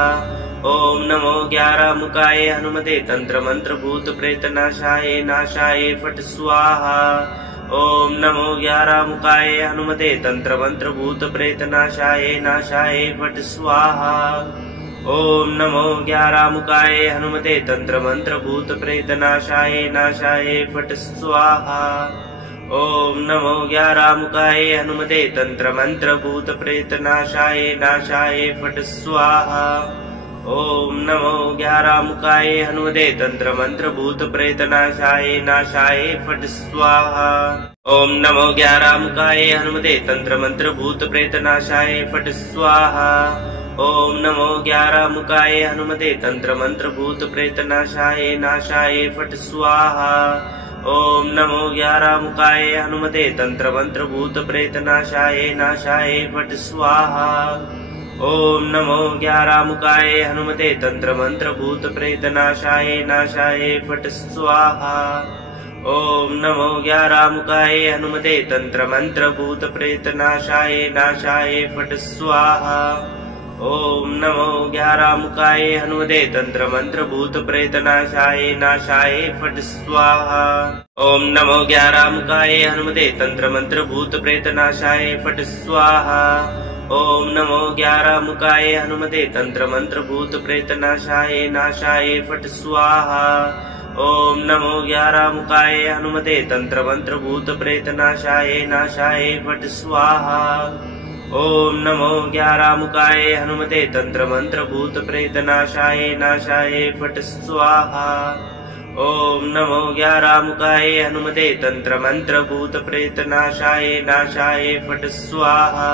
ओम नमो ग्यारामुखाय हनुमते तंत्र मंत्र भूत प्रेत नाशाय नाशाय फट स्वाहा। ओम नमो ग्यारामुखाय हनुमते तंत्र मंत्र भूत प्रेत नाशाय नाशाय फट स्वाहा। ओम नमो ग्यारामुखाय हनुमते तंत्र मंत्र भूत प्रेत नाशाय नाशाय फट स्वाहा। ओम नमो ग्यारामुखाय हनुमते तंत्र मंत्र भूत प्रेत नाशाय नाशाय फट स्वाहा। ओम नमो ग्यारामुखाय हनुमते तंत्र मंत्र भूत प्रेत नाशाय नाशाय फट स्वाहा। ओम नमो ग्यारामुखाय हनुमते तंत्र मंत्र भूत प्रेत नाशाय फट स्वाहा। ओम नमो ग्यारामुखाय हनुमते तंत्र मंत्र भूत प्रेत नाशाय नाशाय फट स्वाहा। ओम नमो ग्यारामुखाय हनुमते तंत्र मंत्र भूत प्रेत नाशाय नाशाय फट स्वाहा। ओम नमो ग्यारामुखाय हनुमते तंत्र मंत्र भूत प्रेत नाशाय नाशाय फट स्वाहा। ओम नमो ग्यारामुखाय हनुमते तंत्र मंत्र भूत प्रेत नाशाय नाशाय फट स्वाहा। ओम नमो ग्यारामुखाय हनुमते तंत्र मंत्र भूत प्रेत नाशाय नाशाय फट स्वाहा। ओम नमो ग्यारामुखाय हनुमते तंत्र मंत्र भूत प्रेत नाशाय फट स्वाहा। ओम नमो ग्यारामुखाय हनुमते तंत्र मंत्र भूत प्रेत नाशाय नाशाय फट स्वाहा। ओम नमो ग्यारामुखाय हनुमते तंत्र मंत्र भूत प्रेत नाशाय नाशाय फट स्वाहा। ओम नमो ग्यारामुखाय हनुमते तंत्र मंत्र भूत प्रेत नाशाय नाशाय फट स्वाहा। ओम नमो ग्यारामुखाय हनुमते तंत्र मंत्र भूत प्रेत नाशाय नाशाय फट स्वाहा।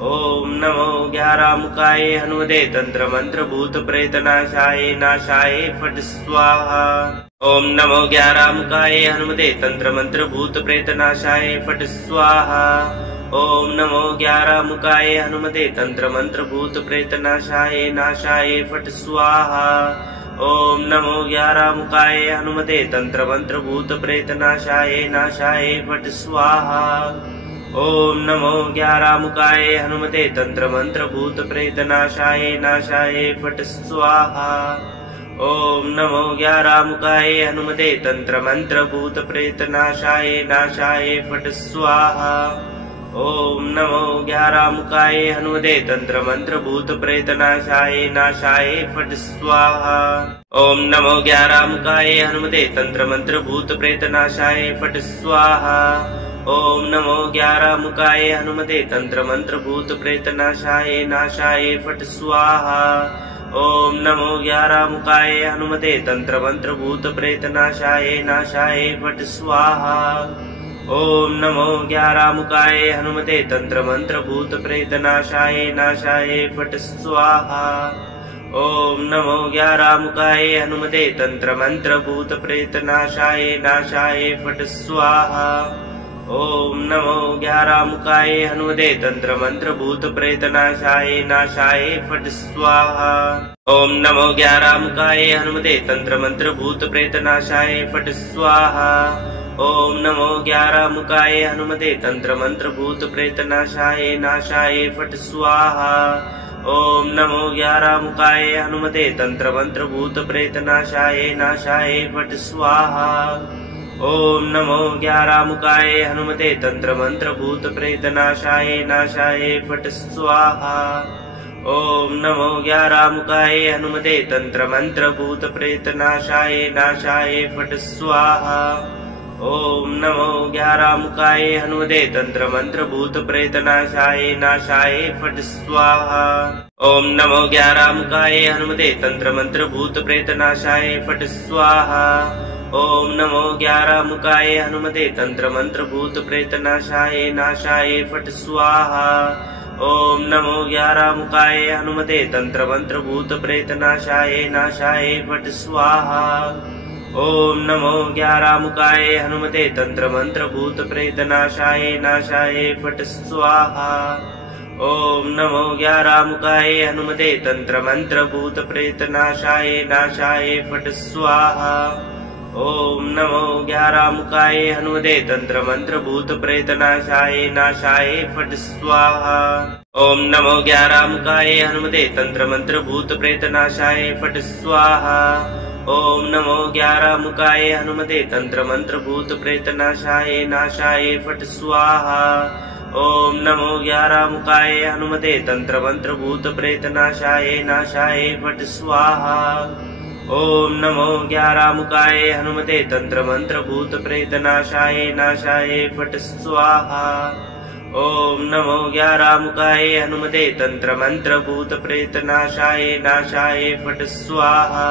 ओम नमो ग्यारामुखाय हनुमते तंत्र मंत्र भूत प्रेत नाशाय नाशाय फट स्वाहा। ओम नमो ग्यारामुखाय हनुमते तंत्र मंत्र भूत प्रेत नाशाय फट स्वाहा। ओम नमो ग्यारामुखाय हनुमते तंत्र मंत्र भूत प्रेत नाशाय नाशाय फट स्वाहा। ओम नमो ग्यारामुखाय हनुमते तंत्र मंत्र भूत प्रेत नाशाय नाशाय फट स्वाहा। ओम नमो ग्यारामुखाय हनुमते तंत्र मंत्र भूत प्रेत नाशाय नाशाय फट स्वाहा। ओम नमो ग्यारामुखाय हनुमते तंत्र मंत्र भूत प्रेत नाशाय नाशाय फट स्वाहा। ओम नमो ग्यारामुखाय हनुमते तंत्र मंत्र भूत प्रेत नाशाय नाशाय फट स्वाहा। ओम नमो ग्यारामुखाय हनुमते तंत्र मंत्र भूत प्रेत नाशाय फट स्वाहा। ओम नमो ग्यारामुखाय हनुमते तंत्र मंत्र भूत प्रेत नाशाय नाशाय फट स्वाहा। ओम नमो ग्यारामुखाय हनुमते तंत्र मंत्र भूत प्रेत नाशाय नाशाय फट स्वाहा। ओम नमो ग्यारामुखाय हनुमते तंत्र मंत्र भूत प्रेत नाशाय नाशाय फट स्वाहा। ओम नमो ग्यारामुखाय हनुमते तंत्र मंत्र भूत प्रेत नाशाय नाशाय फट स्वाहा। ओम नमो ग्यारामुखाय हनुमते तंत्र मंत्र भूत प्रेत नाशाय नाशाय फट स्वाहा। ओम नमो ग्यारामुखाय हनुमते तंत्र मंत्र भूत प्रेत नाशाय फट स्वाहा। ओम नमो ग्यारामुखाय हनुमते तंत्र मंत्र भूत प्रेत नाशाय नाशाय फट स्वाहा। ओम नमो ग्यारामुखाय हनुमते तंत्र मंत्र भूत प्रेत नाशाय नाशाय फट स्वाहा। ओम नमो ग्यारामुखाय हनुमते तंत्र मंत्र भूत प्रेत नाशाय नाशाय फट स्वाहा। ओम नमो ग्यारामुखाय हनुमते तंत्र मंत्र भूत प्रेत नाशाय नाशाय फट स्वाहा। ओम नमो ग्यारामुखाय हनुमते तंत्र मंत्र भूत प्रेत नाशाय नाशाय फट स्वाहा। ओम नमो ग्यारामुखाय हनुमते तंत्र मंत्र भूत प्रेत नाशाय फट स्वाहा। ओम नमो ग्यारामुखाय हनुमते तंत्र मंत्र भूत प्रेत नाशाय नाशाय फट स्वाहा। ओम नमो ग्यारामुखाय हनुमते तंत्र मंत्र भूत प्रेत नाशाय नाशाय फट स्वाहा। ओम नमो ग्यारामुखाय हनुमते तंत्र मंत्र भूत प्रेत नाशाय नाशाय फट स्वाहा। ओम नमो ग्यारामुखाय हनुमते तंत्र मंत्र भूत प्रेत नाशाय नाशाय फट स्वाहा। ओम नमो ग्यारामुखाय हनुमते तंत्र मंत्र भूत प्रेत नाशाय नाशाय फट स्वाहा। ओम नमो ग्यारामुखाय हनुमते तंत्र मंत्र भूत प्रेत नाशाय फट स्वाहा। ओम नमो ग्यारामुखाय हनुमते तंत्र मंत्र भूत प्रेत नाशाय नाशाय फट स्वाहा। ओम नमो ग्यारामुखाय हनुमते तंत्र मंत्र भूत प्रेत नाशाय नाशाय फट स्वाहा। ओम नमो ग्यारामुखाय हनुमते तंत्र मंत्र भूत प्रेत नाशाय नाशाय फट स्वाहा। ओम नमो ग्यारामुखाय हनुमते तंत्र मंत्र भूत प्रेत नाशाय नाशाय फट स्वाहा।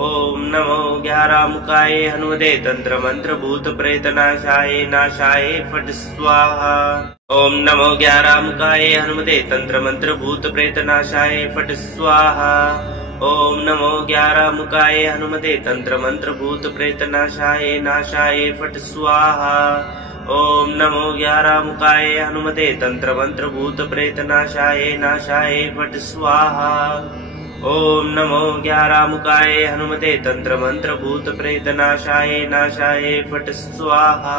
ओम नमो ग्यारामुखाय हनुमते तंत्र मंत्र भूत प्रेत नाशाय नाशाय फट स्वाहा। ओम नमो ग्यारामुखाय हनुमते तंत्र मंत्र भूत प्रेत नाशाय फट स्वाहा। ओम नमो ग्यारामुखाय हनुमते तंत्र मंत्र भूत प्रेत नाशाय नाशाय फट स्वाहा। ओम नमो ग्यारामुखाय हनुमते तंत्र मंत्र भूत प्रेत नाशाय नाशाय फट स्वाहा। ओम नमो ग्यारामुखाय हनुमते तंत्र मंत्र भूत प्रेत नाशाय नाशाय फट स्वाहा।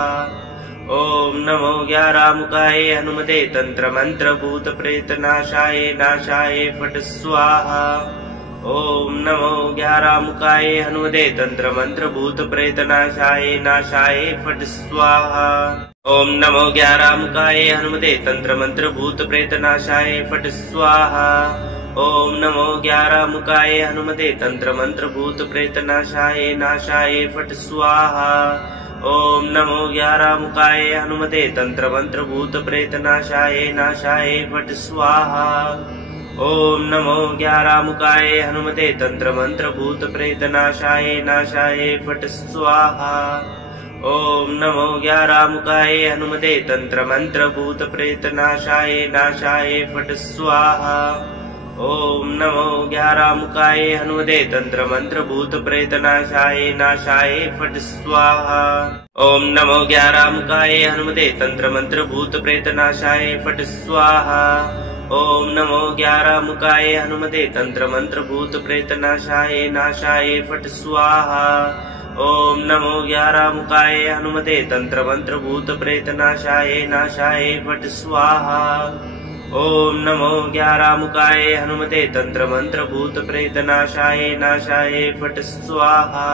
ओम नमो ग्यारामुखाय हनुमते तंत्र मंत्र भूत प्रेत नाशाय नाशाय फट स्वाहा। ओम नमो ग्यारामुखाय हनुमते तंत्र मंत्र भूत प्रेत नाशाय नाशाय फट स्वाहा। ओम नमो ग्यारामुखाय हनुमते तंत्र मंत्र भूत प्रेत नाशाय फट स्वाहा। ओम नमो ग्यारामुखाय हनुमते तंत्र मंत्र भूत प्रेत नाशाय नाशाय फट स्वाहा। ओम नमो ग्यारामुखाय हनुमते तंत्र मंत्र भूत प्रेत नाशाय नाशाय फट स्वाहा। ओम नमो ग्यारामुखाय हनुमते तंत्र मंत्र भूत प्रेत नाशाय नाशाय फट स्वाहा। ओम नमो ग्यारामुखाय हनुमते तंत्र मंत्र भूत प्रेत नाशाय नाशाय फट स्वाहा। ओम नमो ग्यारामुखाय हनुमते तंत्र मंत्र भूत प्रेत नाशाय नाशाय फट स्वाहा। ओम नमो ग्यारामुखाय हनुमते तंत्र मंत्र भूत प्रेत नाशाय फट स्वाहा। ओम नमो ग्यारामुखाय हनुमते तंत्र मंत्र भूत प्रेत नाशाय नाशाय फट स्वाहा। ओम नमो ग्यारामुखाय हनुमते तंत्र मंत्र भूत प्रेत नाशाय नाशाय फट स्वाहा। ओम नमो ग्यारामुखाय हनुमते तंत्र मंत्र भूत प्रेत नाशाय नाशाय फट स्वाहा।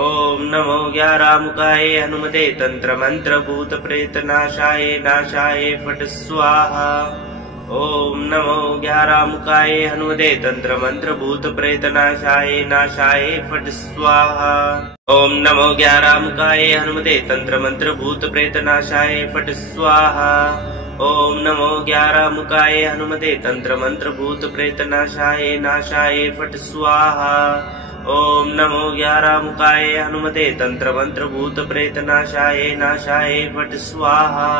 ओम नमो ग्यारामुखाय हनुमते तंत्र मंत्र भूत प्रेत नाशाय नाशाय फट स्वाहा। ओम नमो ग्यारामुखाय हनुमते तंत्र मंत्र भूत प्रेत नाशाय नाशाय फट स्वाहा। ओम नमो ग्यारामुखाय हनुमते तंत्र मंत्र भूत प्रेत नाशाय फट स्वाहा। ओम नमो ग्यारामुखाय हनुमते तंत्र मंत्र भूत प्रेत नाशाय नाशाय फट स्वाहा। ओम नमो ग्यारामुखाय हनुमते तंत्र मंत्र भूत प्रेत नाशाय नाशाय फट स्वाहा।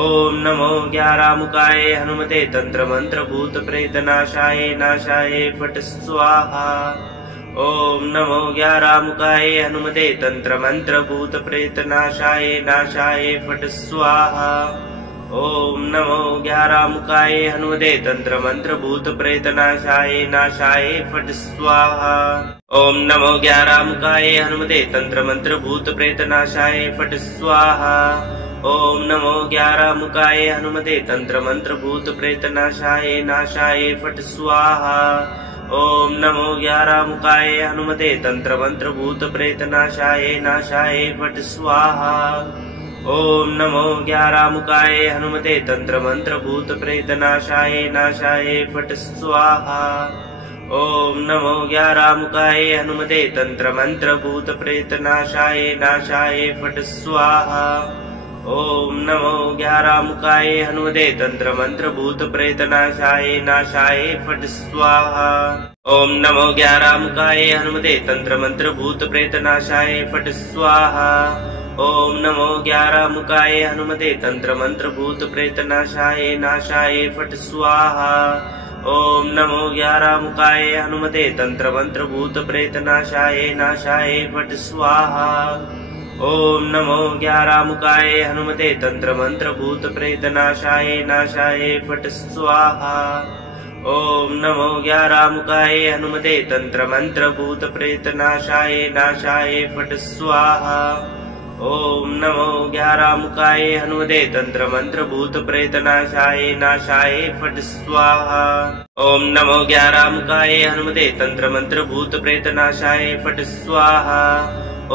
ओम नमो ग्यारामुखाय हनुमते तंत्र मंत्र भूत प्रेत नाशाय नाशाय फट स्वाहा। ओम नमो ग्यारामुखाय हनुमते तंत्र मंत्र भूत प्रेत नाशाय नाशाय फट स्वाहा। ओम नमो ग्यारामुखाय हनुमते तंत्र मंत्र भूत प्रेत नाशाय नाशाय फट स्वाहा। ओम नमो ग्यारामुखाय हनुमते तंत्र मंत्र भूत प्रेत नाशाय फट स्वाहा। ओम नमो ग्यारामुखाय हनुमते तंत्र मंत्र भूत प्रेत नाशाय नाशाय फट स्वाहा। ओम नमो ग्यारामुखाय हनुमते तंत्र मंत्र भूत प्रेत नाशाय नाशाय फट स्वाहा। ओम नमो ग्यारामुखाय हनुमते तंत्र मंत्र भूत प्रेत नाशाय नाशाय फट स्वाहा। ओम नमो ग्यारामुखाय हनुमते तंत्र मंत्र भूत प्रेत नाशाय नाशाय फट स्वाहा। ओम नमो ग्यारामुखाय हनुमते तंत्र मंत्र भूत प्रेत नाशाय नाशाय फट स्वाहा। ओम नमो ग्यारामुखाय हनुमते तंत्र मंत्र भूत प्रेत नाशाय फट स्वाहा। ओम नमो 11 मुखाय हनुमते तंत्र मंत्र भूत प्रेत नाशाय नाशाय फट स्वाहा। ओम नमो 11 मुखाय हनुमते तंत्र मंत्र भूत प्रेत नाशाय नाशाय फट स्वाहा। ओम नमो 11 मुखाय हनुमते तंत्र मंत्र भूत प्रेत नाशाय नाशाय फट स्वाहा। ओम नमो 11 मुखाय हनुमते तंत्र मंत्र भूत प्रेत नाशाय नाशाय फट स्वाहा। ओम नमो 11 मुखाय हनुमते तंत्र मंत्र भूत प्रेत नाशाय नाशाय फट स्वाहा। ओम नमो 11 मुखाय हनुमते तंत्र मंत्र भूत प्रेत नाशाय फट स्वाहा।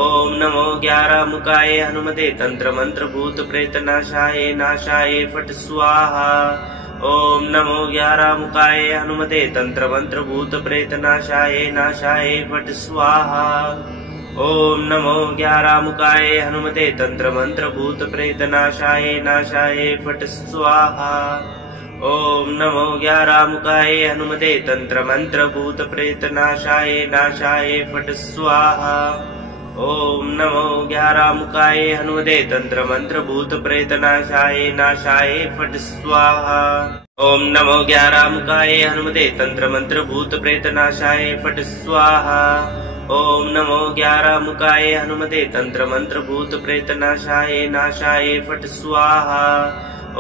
ओम नमो 11 मुखाय हनुमते तंत्र मंत्र भूत प्रेत नाशाय नाशाय फट स्वाहा। ओम नमो 11 मुखाय हनुमते तंत्र मंत्र भूत प्रेत नाशाय नाशाय फट स्वाहा। ओम नमो 11 मुखाय हनुमते तंत्र मंत्र भूत प्रेत नाशाय नाशाय फट स्वाहा। ओम नमो 11 मुखाय हनुमते तंत्र मंत्र भूत प्रेत नाशाय नाशाय फट स्वाहा। ओम नमो 11 मुखाय हनुमते तंत्र मंत्र भूत प्रेत नाशाय नाशाय फट स्वाहा। ओम नमो 11 मुखाय हनुमते तंत्र मंत्र भूत प्रेत नाशाय फट स्वाहा। ओम नमो 11 मुखाय हनुमते तंत्र मंत्र भूत प्रेत नाशाय नाशाय फट स्वाहा।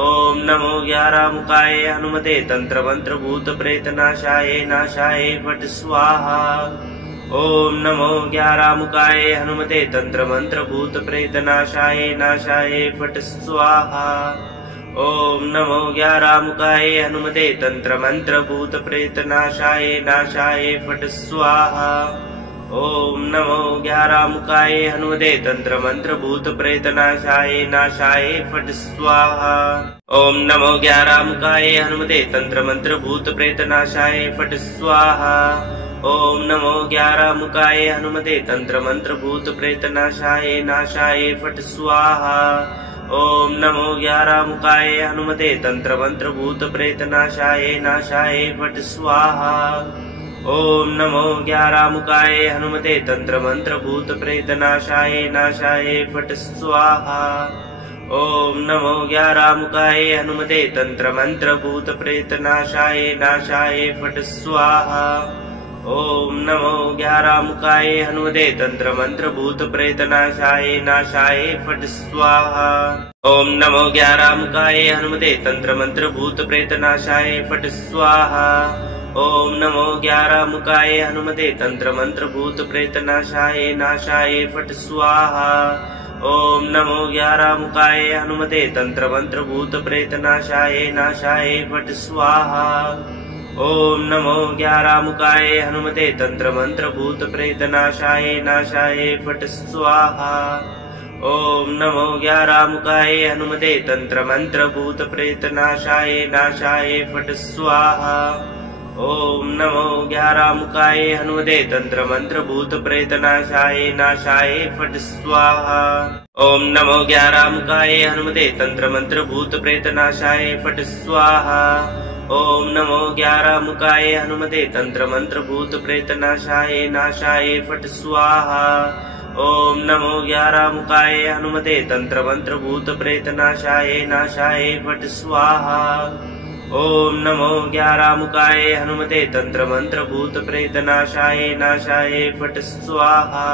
ओम नमो 11 मुखाय हनुमते तंत्र मंत्र भूत प्रेत नाशाय नाशाय फट स्वाहा। ओम नमो 11 मुखाय हनुमते तंत्र मंत्र भूत प्रेत नाशाय नाशाय फट स्वाहा। ओम नमो 11 मुखाय हनुमते तंत्र मंत्र भूत प्रेत नाशाय नाशाय फट स्वाहा। ओम नमो 11 मुखाय हनुमते तंत्र मंत्र भूत प्रेत नाशाय नाशाय फट स्वाहा। ओम नमो 11 मुखाय हनुमते तंत्र मंत्र भूत प्रेत नाशाय फट स्वाहा। ओम नमो 11 मुखाय हनुमते तंत्र मंत्र भूत प्रेत नाशाय नाशाय फट स्वाहा। ओम नमो 11 मुखाय हनुमते तंत्र मंत्र भूत प्रेत नाशाय नाशाय फट स्वाहा। ओम नमो 11 मुखाय हनुमते तंत्र मंत्र भूत प्रेत नाशाय नाशाय फट स्वाहा। ओम नमो 11 मुखाय हनुमते तंत्र मंत्र भूत प्रेत नाशाय नाशाय फट स्वाहा। ओम नमो 11 मुखाय हनुमते तंत्र मंत्र भूत प्रेत नाशाय नाशाय फट स्वाहा। ओम नमो 11 मुखाय हनुमते तंत्र मंत्र भूत प्रेत नाशाय फट स्वाहा। ओम नमो 11 मुखाय हनुमते तंत्र मंत्र भूत प्रेत नाशाय नाशाय फट स्वाहा। ओम नमो 11 मुखाय हनुमते तंत्र मंत्र भूत प्रेत नाशाय नाशाय फट स्वाहा। ओम नमो 11 मुखाय हनुमते तंत्र मंत्र भूत प्रेत नाशाय नाशाय फट स्वाहा। ओम नमो 11 मुखाय हनुमते तंत्र मंत्र भूत प्रेत नाशाय नाशाय फट स्वाहा। ओम नमो 11 मुखाय हनुमते तंत्र मंत्र भूत प्रेत नाशाय नाशाय फट स्वाहा। ओम नमो 11 मुखाय हनुमते तंत्र मंत्र भूत प्रेत नाशाय फट स्वाहा। ओम नमो 11 मुखाय हनुमते तंत्र मंत्र भूत प्रेत नाशाय नाशाय फट स्वाहा। ओम नमो 11 मुखाय हनुमते तंत्र मंत्र भूत प्रेत नाशाय नाशाय फट स्वाहा। ओम नमो 11 मुखाय हनुमते तंत्र मंत्र भूत प्रेत नाशाय नाशाय फट स्वाहा।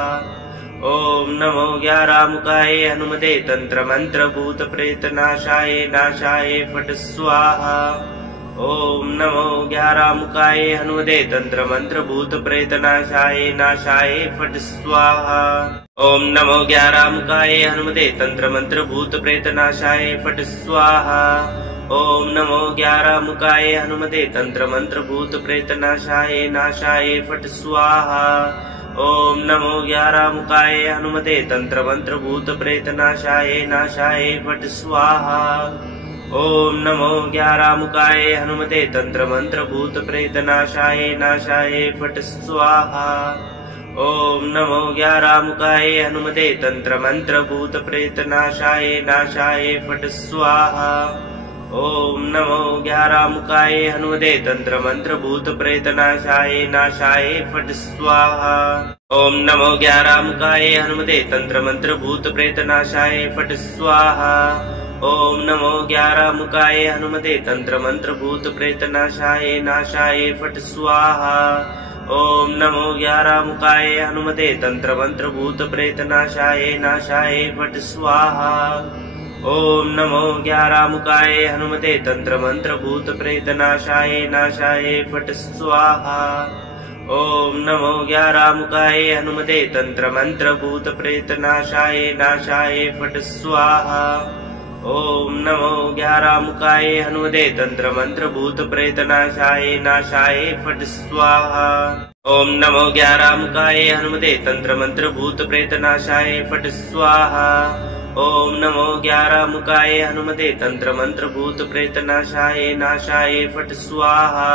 ओम नमो 11 मुखाय हनुमते तंत्र मंत्र भूत प्रेत नाशाय नाशाय फट स्वाहा। ओम नमो 11 मुखाय हनुमते तंत्र मंत्र भूत प्रेत नाशाय नाशाय फट स्वाहा। ओम नमो 11 मुखाय हनुमते तंत्र मंत्र भूत प्रेत नाशाय फट स्वाहा। ओम नमो 11 मुखाय हनुमते तंत्र मंत्र भूत प्रेत नाशाय नाशाय फट स्वाहा। ओम नमो 11 मुखाय हनुमते तंत्र मंत्र भूत प्रेत नाशाय नाशाय फट स्वाहा। ओम नमो 11 मुखाय हनुमते तंत्र मंत्र भूत प्रेत नाशाय नाशाय फट स्वाहा। ओम नमो 11 मुखाय हनुमते तंत्र मंत्र भूत प्रेत नाशाय नाशाय फट स्वाहा। ओम नमो 11 मुखाय हनुमते तंत्र मंत्र भूत प्रेत नाशाय नाशाय फट स्वाहा। ओम नमो ज्ञारामुकाय हनुमते तंत्र मंत्र भूत प्रेत नाशाय फट स्वाहा। ओम नमो ज्ञारामुकाय हनुमते तंत्र मंत्र भूत प्रेत नाशाय फट स्वाहा। ओम नमो ज्ञारामुकाय हनुमते तंत्र मंत्र भूत प्रेत नाशाय फट स्वाहा। ओम नमो ज्ञारामुकाय हनुमते तंत्र मंत्र भूत प्रेत नाशाय फट स्वाहा। ओम नमो ज्ञारामुकाय हनुमते तंत्र मंत्र भूत प्रेत नाशाय फट स्वाहा। ओम नमो ज्ञारामुकाय हनुमते तंत्र मंत्र भूत प्रेत नाशाय फट स्वाहा। ओम नमो ज्ञारामुकाय हनुमते तंत्र मंत्र भूत प्रेत नाशाय फट स्वाहा। ओम नमो ज्ञारामुकाय हनुमते तंत्र मंत्र भूत प्रेत नाशाय फट स्वाहा।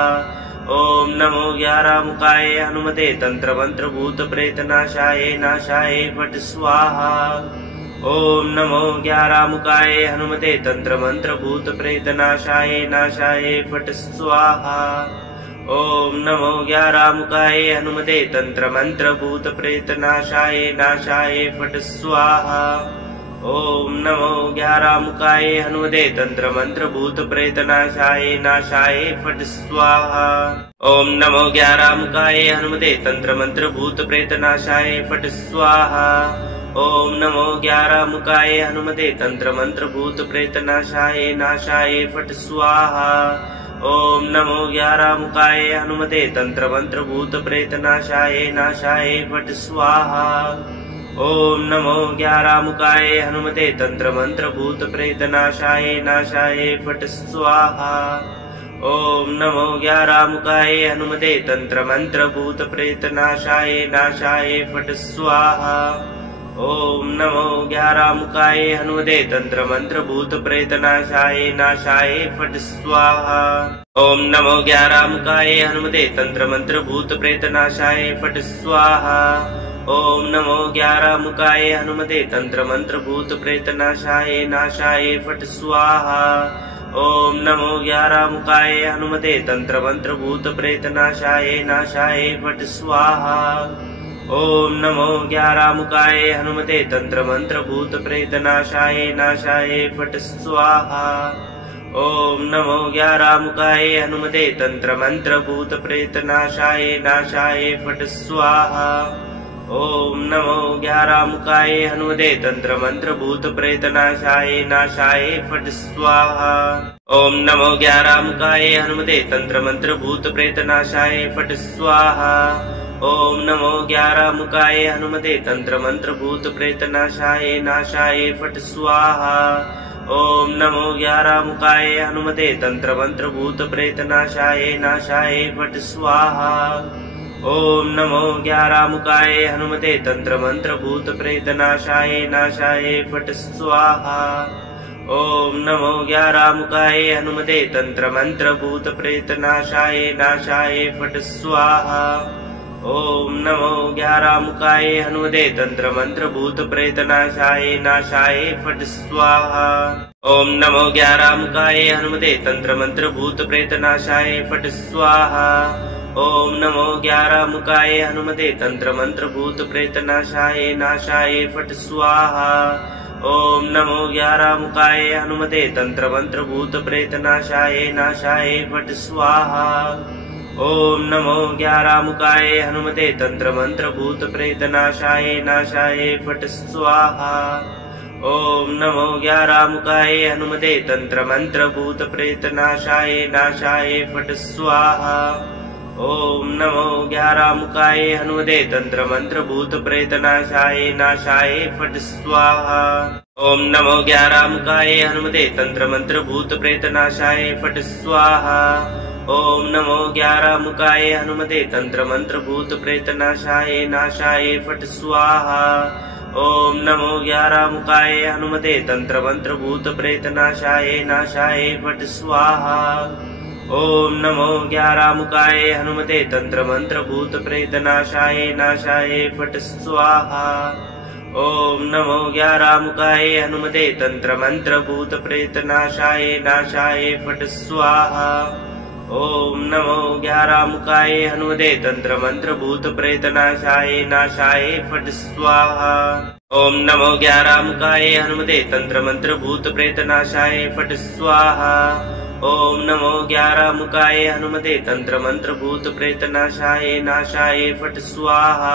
ओम नमो ज्ञारामुकाय हनुमते तंत्र मंत्र भूत प्रेत नाशाय फट स्वाहा। ओम नमो ज्ञारामुकाय हनुमते तंत्र मंत्र भूत प्रेत नाशाय फट स्वाहा। ओम नमो ज्ञारामुकाय हनुमते तंत्र मंत्र भूत प्रेत नाशाय फट स्वाहा। ओम नमो ज्ञारामुकाय हनुमते तंत्र मंत्र भूत प्रेत नाशाय फट स्वाहा। ओम नमो ज्ञारामुकाय हनुमते तंत्र मंत्र भूत प्रेत नाशाय फट स्वाहा। ओम नमो ज्ञारामुकाय हनुमते तंत्र मंत्र भूत प्रेत नाशाय फट स्वाहा। ओम नमो ज्ञारामुकाय हनुमते तंत्र मंत्र भूत प्रेत नाशाय फट स्वाहा। ओम नमो ज्ञारामुकाय हनुमते तंत्र मंत्र भूत प्रेत नाशाय फट स्वाहा। ओम नमो ज्ञारामुकाय हनुमते तंत्र मंत्र भूत प्रेत नाशाय फट स्वाहा। ओम नमो ज्ञारामुकाय हनुमते तंत्र मंत्र भूत प्रेत नाशाय फट स्वाहा। ओम नमो ज्ञारामुकाय हनुमते तंत्र मंत्र भूत प्रेत नाशाय फट स्वाहा। ओम नमो ज्ञारामुकाय हनुमते तंत्र मंत्र भूत प्रेत नाशाय फट स्वाहा। ओम नमो ज्ञारामुकाय हनुमते तंत्र मंत्र भूत प्रेत नाशाय फट स्वाहा। ओम नमो ज्ञारामुकाय हनुमते तंत्र मंत्र भूत प्रेत नाशाय फट स्वाहा। ओम नमो ज्ञारामुकाय हनुमते तंत्र मंत्र भूत प्रेत नाशाय फट स्वाहा। ओम नमो ज्ञारामुकाय हनुमते तंत्र मंत्र भूत प्रेत नाशाय फट स्वाहा। ओम नमो ज्ञारामुकाय हनुमते तंत्र मंत्र भूत प्रेत नाशाय फट स्वाहा। ओम नमो ज्ञारामुकाय हनुमते तंत्र मंत्र भूत प्रेत नाशाय फट स्वाहा। ओम नमो ज्ञारामुकाय हनुमते तंत्र मंत्र भूत प्रेत नाशाय फट स्वाहा। ओम नमो ज्ञारामुकाय हनुमते तंत्र मंत्र भूत प्रेत नाशाय फट स्वाहा। ओम नमो ज्ञारामुकाय हनुमते तंत्र मंत्र भूत प्रेत नाशाय फट स्वाहा। ओम नमो ज्ञारामुकाय हनुमते तंत्र मंत्र भूत प्रेत नाशाय फट स्वाहा। ओम नमो ज्ञारामुकाय हनुमते तंत्र मंत्र भूत प्रेत नाशाय फट स्वाहा। ओम नमो ज्ञारामुकाय हनुमते तंत्र मंत्र भूत प्रेत नाशाय फट स्वाहा। ओम नमो ज्ञारामुकाय हनुमते तंत्र मंत्र भूत प्रेत नाशाय फट स्वाहा। ओम नमो ज्ञारामुकाय हनुमते तंत्र मंत्र भूत प्रेत नाशाय फट स्वाहा। ओम नमो ज्ञारामुकाय हनुमते तंत्र मंत्र भूत प्रेत नाशाय फट स्वाहा। ओम नमो ज्ञारामुकाय हनुमते तंत्र मंत्र भूत प्रेत नाशाय फट स्वाहा। ओम नमो ज्ञारामुकाय हनुमते तंत्र मंत्र भूत प्रेत नाशाय फट स्वाहा। ओम नमो ज्ञारामुकाय हनुमते तंत्र मंत्र भूत प्रेत नाशाय फट स्वाहा। ओम नमो ज्ञारामुकाय हनुमते तंत्र मंत्र भूत प्रेत नाशाय फट स्वाहा। ओम नमो ज्ञारामुकाय हनुमते तंत्र मंत्र भूत प्रेत नाशाय फट स्वाहा। ओम नमो ज्ञारामुकाय हनुमते तंत्र मंत्र भूत प्रेत नाशाय फट स्वाहा। ओम नमो ग्यारामुखाय हनुमते तंत्र मंत्र भूत प्रेत नाशाय नाशाय फट स्वाहा। ओम नमो ग्यारामुखाय हनुमते तंत्र मंत्र भूत प्रेत नाशाय फट स्वाहा। ओम नमो ग्यारामुखाय हनुमते तंत्र मंत्र भूत प्रेत नाशाय नाशाय फट स्वाहा।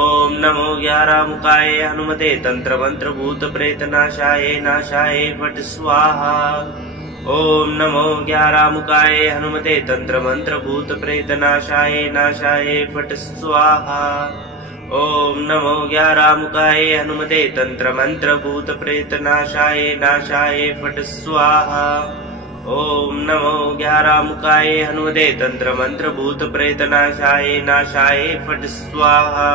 ओम नमो ग्यारामुखाय हनुमते तंत्र मंत्र भूत प्रेत नाशाय नाशाय फट स्वाहा। ओम नमो ग्यारामुखाय हनुमते तंत्र मंत्र भूत प्रेत नाशाय नाशाय फट स्वाहा। ओम नमो ग्यारामुखाय हनुमते तंत्र मंत्र भूत प्रेत नाशाय नाशाय फट स्वाहा। ओम नमो ग्यारामुखाय हनुमते तंत्र मंत्र भूत प्रेत नाशाय नाशाय फट स्वाहा।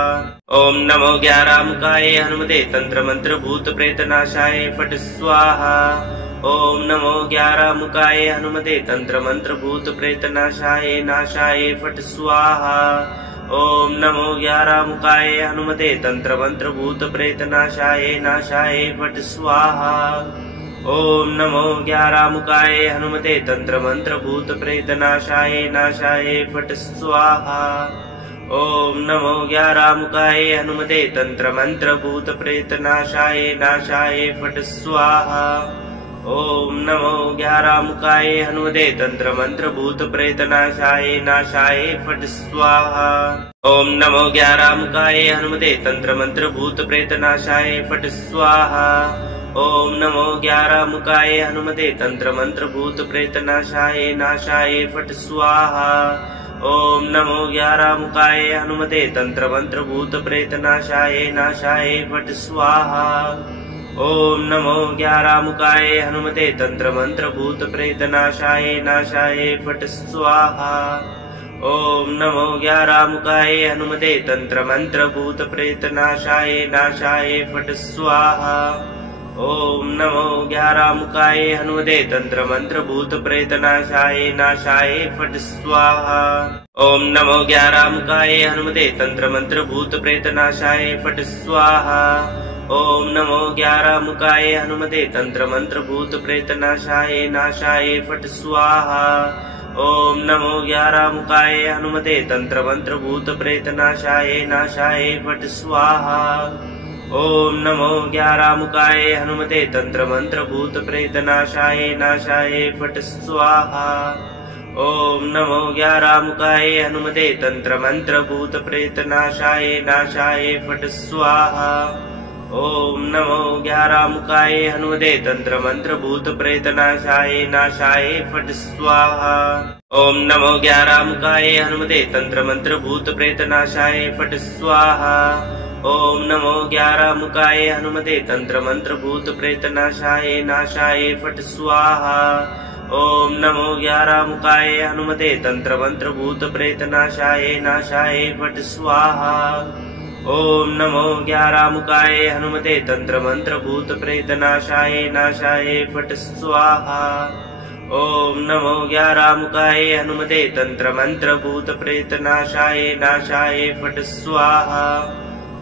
ओम नमो ग्यारामुखाय हनुमते तंत्र मंत्र भूत प्रेत नाशाय फट स्वाहा। ओम नमो ग्यारामुखाय हनुमते तंत्र मंत्र भूत प्रेत नाशाय नाशाय फट स्वाहा। ओम नमो ग्यारामुखाय हनुमते तंत्र मंत्र भूत प्रेत नाशाय नाशाय फट स्वाहा। ओम नमो ग्यारामुखाय हनुमते तंत्र मंत्र भूत प्रेत नाशाय नाशाय फट स्वाहा। ओम नमो ग्यारामुखाय हनुमते तंत्र मंत्र भूत प्रेत नाशाय नाशाय फट स्वाहा। ओम नमो ग्यारामुखाय हनुमते तंत्र मंत्र भूत प्रेत नाशाय नाशाय फट स्वाहा। ओम नमो ग्यारामुखाय हनुमते तंत्र मंत्र भूत प्रेत नाशाय फट स्वाहा। ओम नमो ग्यारामुखाय हनुमते तंत्र मंत्र भूत प्रेत नाशाय नाशाय फट स्वाहा। ओम नमो ग्यारामुखाय हनुमते तंत्र मंत्र भूत प्रेत नाशाय नाशाय फट स्वाहा। ओम नमो ग्यारामुखाय हनुमते तंत्र मंत्र भूत प्रेत नाशाय नाशाय फट स्वाहा। ओम नमो ग्यारामुखाय हनुमते तंत्र मंत्र भूत प्रेत नाशाय नाशाय फट स्वाहा। ओम नमो ग्यारामुखाय हनुमते तंत्र मंत्र भूत प्रेत नाशाय नाशाय फट स्वाहा। ओम नमो ग्यारामुखाय हनुमते तंत्र मंत्र भूत प्रेत नाशाय फट स्वाहा। ओम नमो ग्यारामुखाय हनुमते तंत्र मंत्र भूत प्रेत नाशाय नाशाय फट स्वाहा। ओम नमो ग्यारामुखाय हनुमते तंत्र मंत्र भूत प्रेत नाशाय नाशाय फट स्वाहा। ओम नमो ग्यारामुखाय हनुमते तंत्र मंत्र भूत प्रेत नाशाय नाशाय फट स्वाहा। ओम नमो ग्यारामुखाय हनुमते तंत्र मंत्र भूत प्रेत नाशाय नाशाय फट स्वाहा। ओम नमो ग्यारामुखाय हनुमते तंत्र मंत्र भूत प्रेत नाशाय नाशाय फट स्वाहा। ओम नमो ग्यारामुखाय हनुमते तंत्र मंत्र भूत प्रेत नाशाय फट स्वाहा। ओम नमो ग्यारामुखाय हनुमते तंत्र मंत्र भूत प्रेत नाशाय नाशाय फट स्वाहा। ओम नमो ग्यारामुखाय हनुमते तंत्र मंत्र भूत प्रेत नाशाय नाशाय फट स्वाहा। ओम नमो ग्यारामुखाय हनुमते तंत्र मंत्र भूत प्रेत नाशाय नाशाय फट स्वाहा। ओम नमो ग्यारामुखाय हनुमते तंत्र मंत्र भूत प्रेत नाशाय नाशाय फट स्वाहा।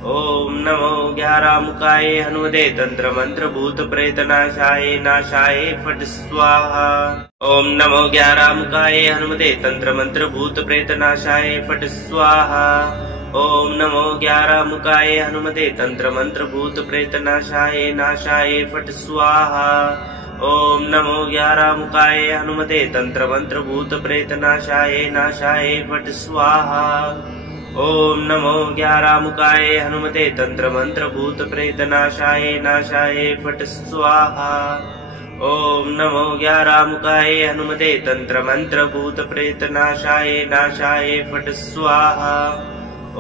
ओम नमो ग्यारामुखाय हनुमते तंत्र मंत्र भूत प्रेत नाशाय नाशाय फट स्वाहा। ओम नमो ग्यारामुखाय हनुमते तंत्र मंत्र भूत प्रेत नाशाय फट स्वाहा। ओम नमो ग्यारामुखाय हनुमते तंत्र मंत्र भूत प्रेत नाशाय नाशाय फट स्वाहा। ओम नमो ग्यारामुखाय हनुमते तंत्र मंत्र भूत प्रेत नाशाय नाशाय फट स्वाहा। ओम नमो ग्यारामुखाय हनुमते तंत्र मंत्र भूत प्रेत नाशाय नाशाय फट स्वाहा। ओम नमो ग्यारामुखाय हनुमते तंत्र मंत्र भूत प्रेत नाशाय नाशाय फट स्वाहा।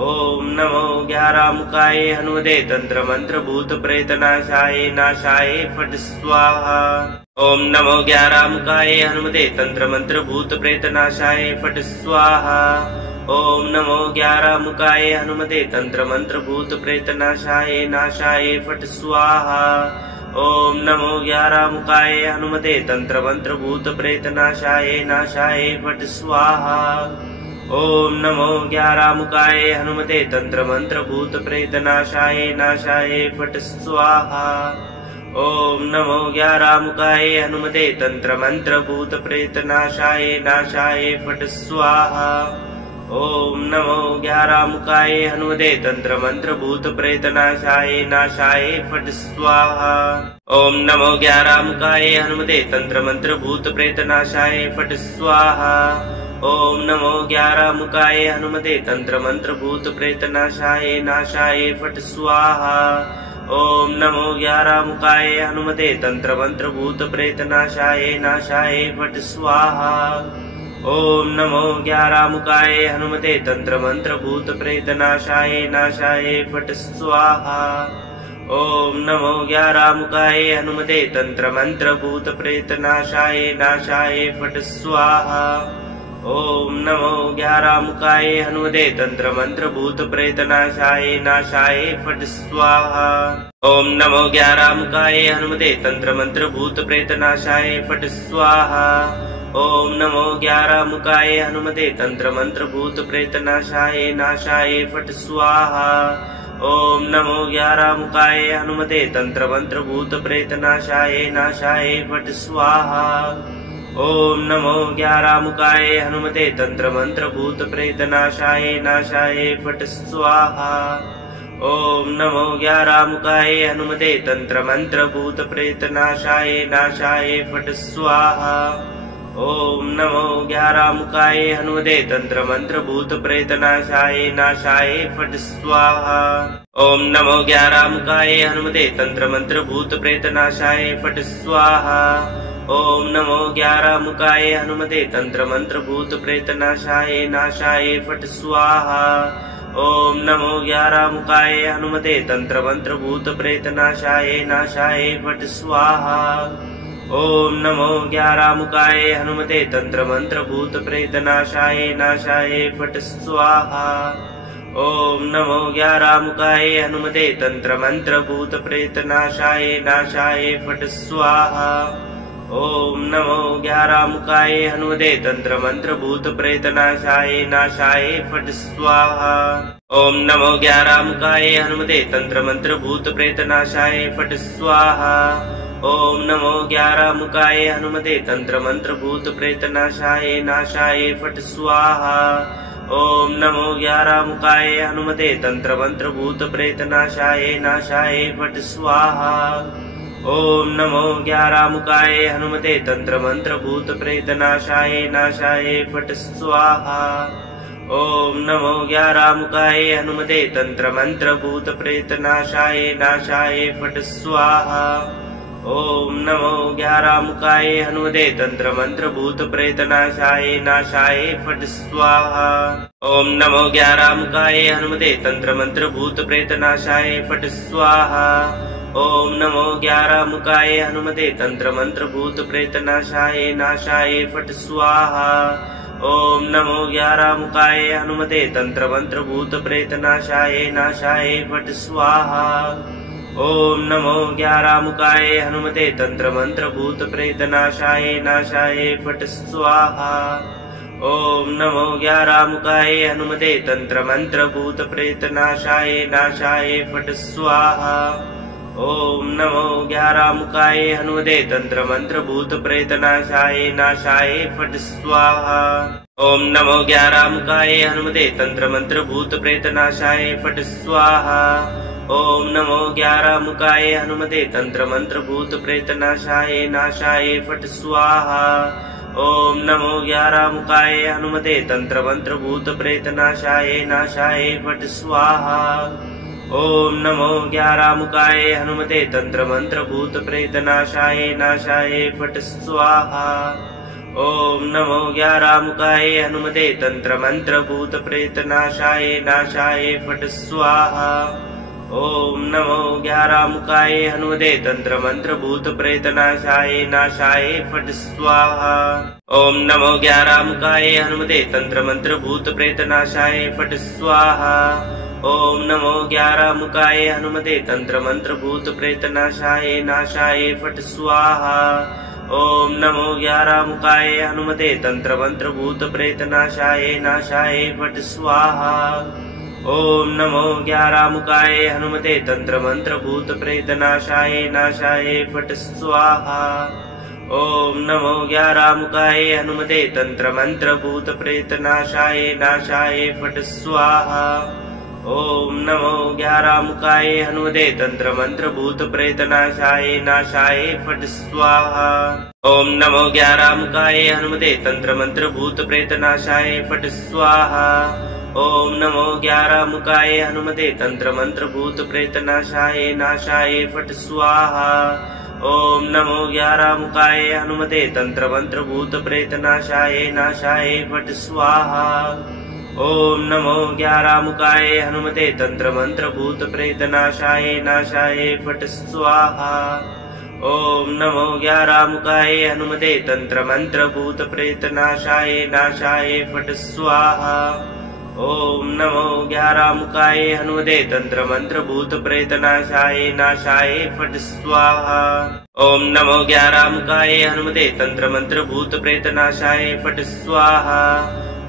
ओम नमो ग्यारामुखाय हनुमते तंत्र मंत्र भूत प्रेत नाशाय नाशाय फट स्वाहा। ओम नमो ग्यारामुखाय हनुमते तंत्र मंत्र भूत प्रेत नाशाय फट स्वाहा। ओम नमो ग्यारामुखाय हनुमते तंत्र मंत्र भूत प्रेत नाशाय नाशाय फट स्वाहा। ओम नमो ग्यारामुखाय हनुमते तंत्र मंत्र भूत प्रेत नाशाय नाशाय फट स्वाहा। ओम नमो ग्यारामुखाय हनुमते तंत्र मंत्र भूत प्रेत नाशाय नाशाय फट स्वाहा। ओम नमो ग्यारामुखाय हनुमते तंत्र मंत्र भूत प्रेत नाशाय नाशाय फट स्वाहा। ओम नमो ग्यारामुखाय हनुमते तंत्र मंत्र भूत प्रेत नाशाय नाशाय फट स्वाहा। ओम नमो ग्यारामुखाय हनुमते तंत्र मंत्र भूत प्रेत नाशाय फट स्वाहा। ओम नमो ग्यारामुखाय हनुमते तंत्र मंत्र भूत प्रेत नाशाय नाशाय फट स्वाहा। ओम नमो ग्यारामुखाय हनुमते तंत्र मंत्र भूत प्रेत नाशाय नाशाय फट स्वाहा। ओम नमो ग्यारामुखाय हनुमते तंत्र मंत्र भूत प्रेत नाशाय नाशाय फट स्वाहा। ओम नमो ग्यारामुखाय हनुमते तंत्र मंत्र भूत प्रेत नाशाय नाशाय फट स्वाहा। ओम नमो ग्यारामुखाय हनुमते तंत्र मंत्र भूत प्रेत नाशाय नाशाय फट स्वाहा। ओम नमो ग्यारामुखाय हनुमते तंत्र मंत्र भूत प्रेत नाशाय फट स्वाहा। ओम नमो ग्यारामुखाय हनुमते तंत्र मंत्र भूत प्रेत नाशाय नाशाय फट स्वाहा। ओम नमो ग्यारामुखाय हनुमते तंत्र मंत्र भूत प्रेत नाशाय नाशाय फट स्वाहा। ओम नमो ग्यारामुखाय हनुमते तंत्र मंत्र भूत प्रेत नाशाय नाशाय फट स्वाहा। ओम नमो ग्यारामुखाय हनुमते तंत्र मंत्र भूत प्रेत नाशाय नाशाय फट स्वाहा। ओम नमो ग्यारामुखाय हनुमते तंत्र मंत्र भूत प्रेत नाशाय नाशाय फट स्वाहा। ओम नमो ग्यारामुखाय हनुमते तंत्र मंत्र भूत प्रेत नाशाय फट स्वाहा। ओम नमो ग्यारामुखाय हनुमते तंत्र मंत्र भूत प्रेत नाशाय नाशाय फट स्वाहा। ओम नमो ग्यारामुखाय हनुमते तंत्र मंत्र भूत प्रेत नाशाय नाशाय फट स्वाहा। ओम नमो ग्यारामुखाय हनुमते तंत्र मंत्र भूत प्रेत नाशाय नाशाय फट स्वाहा। ओम नमो ग्यारामुखाय हनुमते तंत्र मंत्र भूत प्रेत नाशाय नाशाय फट स्वाहा। ओम नमो ग्यारामुखाय हनुमते तंत्र मंत्र भूत प्रेत नाशाय नाशाय फट स्वाहा। ओम नमो ग्यारामुखाय हनुमते तंत्र मंत्र भूत प्रेत नाशाय फट स्वाहा। ओम नमो ग्यारामुखाय हनुमते तंत्र मंत्र भूत प्रेत नाशाय नाशाय फट स्वाहा। ओम नमो ग्यारामुखाय हनुमते तंत्र मंत्र भूत प्रेत नाशाय नाशाय फट स्वाहा। ओम नमो ग्यारामुखाय हनुमते तंत्र मंत्र भूत प्रेत नाशाय नाशाय फट स्वाहा। ओम नमो ग्यारामुखाय हनुमते तंत्र मंत्र भूत प्रेत नाशाय नाशाय फट स्वाहा। ओम नमो ग्यारामुखाय हनुमते तंत्र मंत्र भूत प्रेत नाशाय नाशाय फट स्वाहा। ओम नमो ग्यारामुखाय हनुमते तंत्र मंत्र भूत प्रेत नाशाय फट स्वाहा। ओम नमो ग्यारामुखाय हनुमते तंत्र मंत्र भूत प्रेत नाशाय नाशाय फट स्वाहा। ओम नमो ग्यारामुखाय हनुमते तंत्र मंत्र भूत प्रेत नाशाय नाशाय फट स्वाहा। ओम नमो ग्यारामुखाय हनुमते तंत्र मंत्र भूत प्रेत नाशाय नाशाय फट स्वाहा। ओम नमो ग्यारामुखाय हनुमते तंत्र मंत्र भूत प्रेत नाशाय नाशाय फट स्वाहा। ओम नमो ग्यारामुखाय हनुमते तंत्र मंत्र भूत प्रेत नाशाय नाशाय फट स्वाहा। ओम नमो ग्यारामुखाय हनुमते तंत्र मंत्र भूत प्रेत नाशाय फट स्वाहा। ओम नमो ग्यारामुखाय हनुमते तंत्र मंत्र भूत प्रेत नाशाय नाशाय फट स्वाहा। ओम नमो ग्यारामुखाय हनुमते तंत्र मंत्र भूत प्रेत नाशाय नाशाय फट स्वाहा। ओम नमो ग्यारामुखाय हनुमते तंत्र मंत्र भूत प्रेत नाशाय नाशाय फट स्वाहा। ओम नमो ग्यारामुखाय हनुमते तंत्र मंत्र भूत प्रेत नाशाय नाशाय फट स्वाहा। ओम नमो ग्यारामुखाय हनुमते तंत्र मंत्र भूत प्रेत नाशाय नाशाय फट स्वाहा। ओम नमो ग्यारामुखाय हनुमते तंत्र मंत्र भूत प्रेत नाशाय फट स्वाहा। ओम नमो ग्यारामुखाय हनुमते तंत्र मंत्र भूत प्रेत नाशाय नाशाय फट स्वाहा। ओम नमो ग्यारामुखाय हनुमते तंत्र मंत्र भूत प्रेत नाशाय नाशाय फट स्वाहा। ओम नमो ग्यारामुखाय हनुमते तंत्र मंत्र भूत प्रेत नाशाय नाशाय फट स्वाहा। ओम नमो ग्यारामुखाय हनुमते तंत्र मंत्र भूत प्रेत नाशाय नाशाय फट स्वाहा। ओम नमो ग्यारामुखाय हनुमते तंत्र मंत्र भूत प्रेत नाशाय नाशाय फट स्वाहा। ओम नमो ग्यारामुखाय हनुमते तंत्र मंत्र भूत प्रेत नाशाय फट स्वाहा। ओम नमो ग्यारामुखाय हनुमते तंत्र मंत्र भूत प्रेत नाशाय नाशाय फट स्वाहा। ओम नमो ग्यारामुखाय हनुमते तंत्र मंत्र भूत प्रेत नाशाय नाशाय फट स्वाहा। ओम नमो ग्यारामुखाय हनुमते तंत्र मंत्र भूत प्रेत नाशाय नाशाय फट स्वाहा। ओम नमो ग्यारामुखाय हनुमते तंत्र मंत्र भूत प्रेत नाशाय नाशाय फट स्वाहा। ओम नमो ग्यारामुखाय हनुमते तंत्र मंत्र भूत प्रेत नाशाय नाशाय फट स्वाहा। ओम नमो ग्यारामुखाय हनुमते तंत्र मंत्र भूत प्रेत नाशाय फट स्वाहा।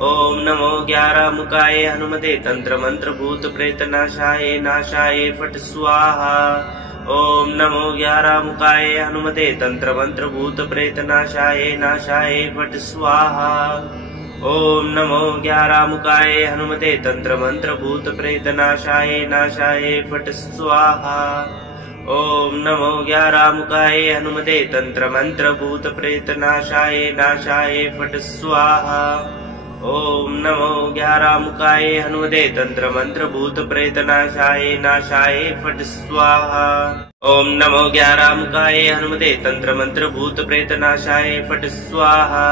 ओम नमो ग्यारामुखाय हनुमते तंत्र मंत्र भूत प्रेत नाशाय नाशाय फट स्वाहा। ओम नमो ग्यारामुखाय हनुमते तंत्र मंत्र भूत प्रेत नाशाय नाशाय फट स्वाहा। ओम नमो ग्यारामुखाय हनुमते तंत्र मंत्र भूत प्रेत नाशाय नाशाय फट स्वाहा। ओम नमो ग्यारामुखाय हनुमते तंत्र मंत्र भूत प्रेत नाशाय नाशाय फट स्वाहा। ओम नमो ग्यारामुखाय हनुमते तंत्र मंत्र भूत प्रेत नाशाय नाशाय फट स्वाहा। ओम नमो ग्यारामुखाय हनुमते तंत्र मंत्र भूत प्रेत नाशाय फट स्वाहा।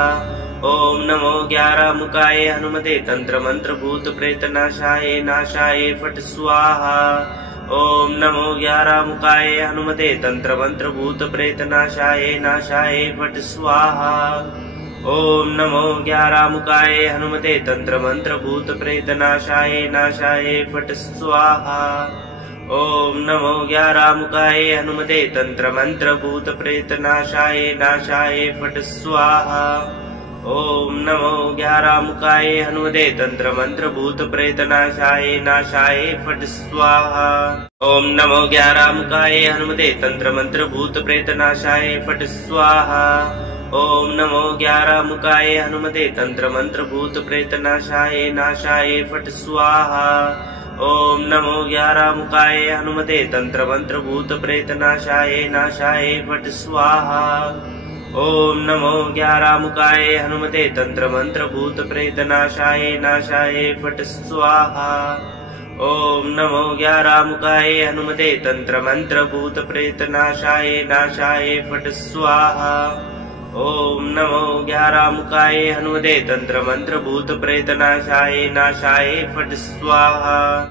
ओम नमो ग्यारामुखाय हनुमते तंत्र मंत्र भूत प्रेत नाशाय नाशाय फट स्वाहा। ओम नमो ग्यारामुखाय हनुमते तंत्र मंत्र भूत प्रेत नाशाय नाशाय फट स्वाहा। ओम नमो ग्यारामुखाय हनुमते तंत्र मंत्र भूत प्रेत नाशाय नाशाय फट स्वाहा। ओम नमो ग्यारामुखाय हनुमते तंत्र मंत्र भूत प्रेत नाशाय नाशाय फट स्वाहा। ओम नमो ग्यारामुखाय हनुमते तंत्र मंत्र भूत प्रेत नाशाय नाशाय फट स्वाहा। ओम नमो ग्यारामुखाय हनुमते तंत्र मंत्र भूत प्रेत नाशाय फट स्वाहा। ओम नमो ग्यारामुखाय हनुमते तंत्र मंत्र भूत प्रेत नाशाय नाशाय फट स्वाहा। ओम नमो ग्यारामुखाय हनुमते तंत्र मंत्र भूत प्रेत नाशाय नाशाय फट स्वाहा। ओम नमो ग्यारामुखाय हनुमते तंत्र मंत्र भूत प्रेत नाशाय नाशाय फट स्वाहा। ओम नमो ग्यारामुखाय हनुमते तंत्र मंत्र भूत प्रेत नाशाय नाशाय फट स्वाहा। ओम नमो ग्यारामुखाय हनुमते तंत्र मंत्र भूत प्रेत नाशाय नाशाय फट स्वाहा।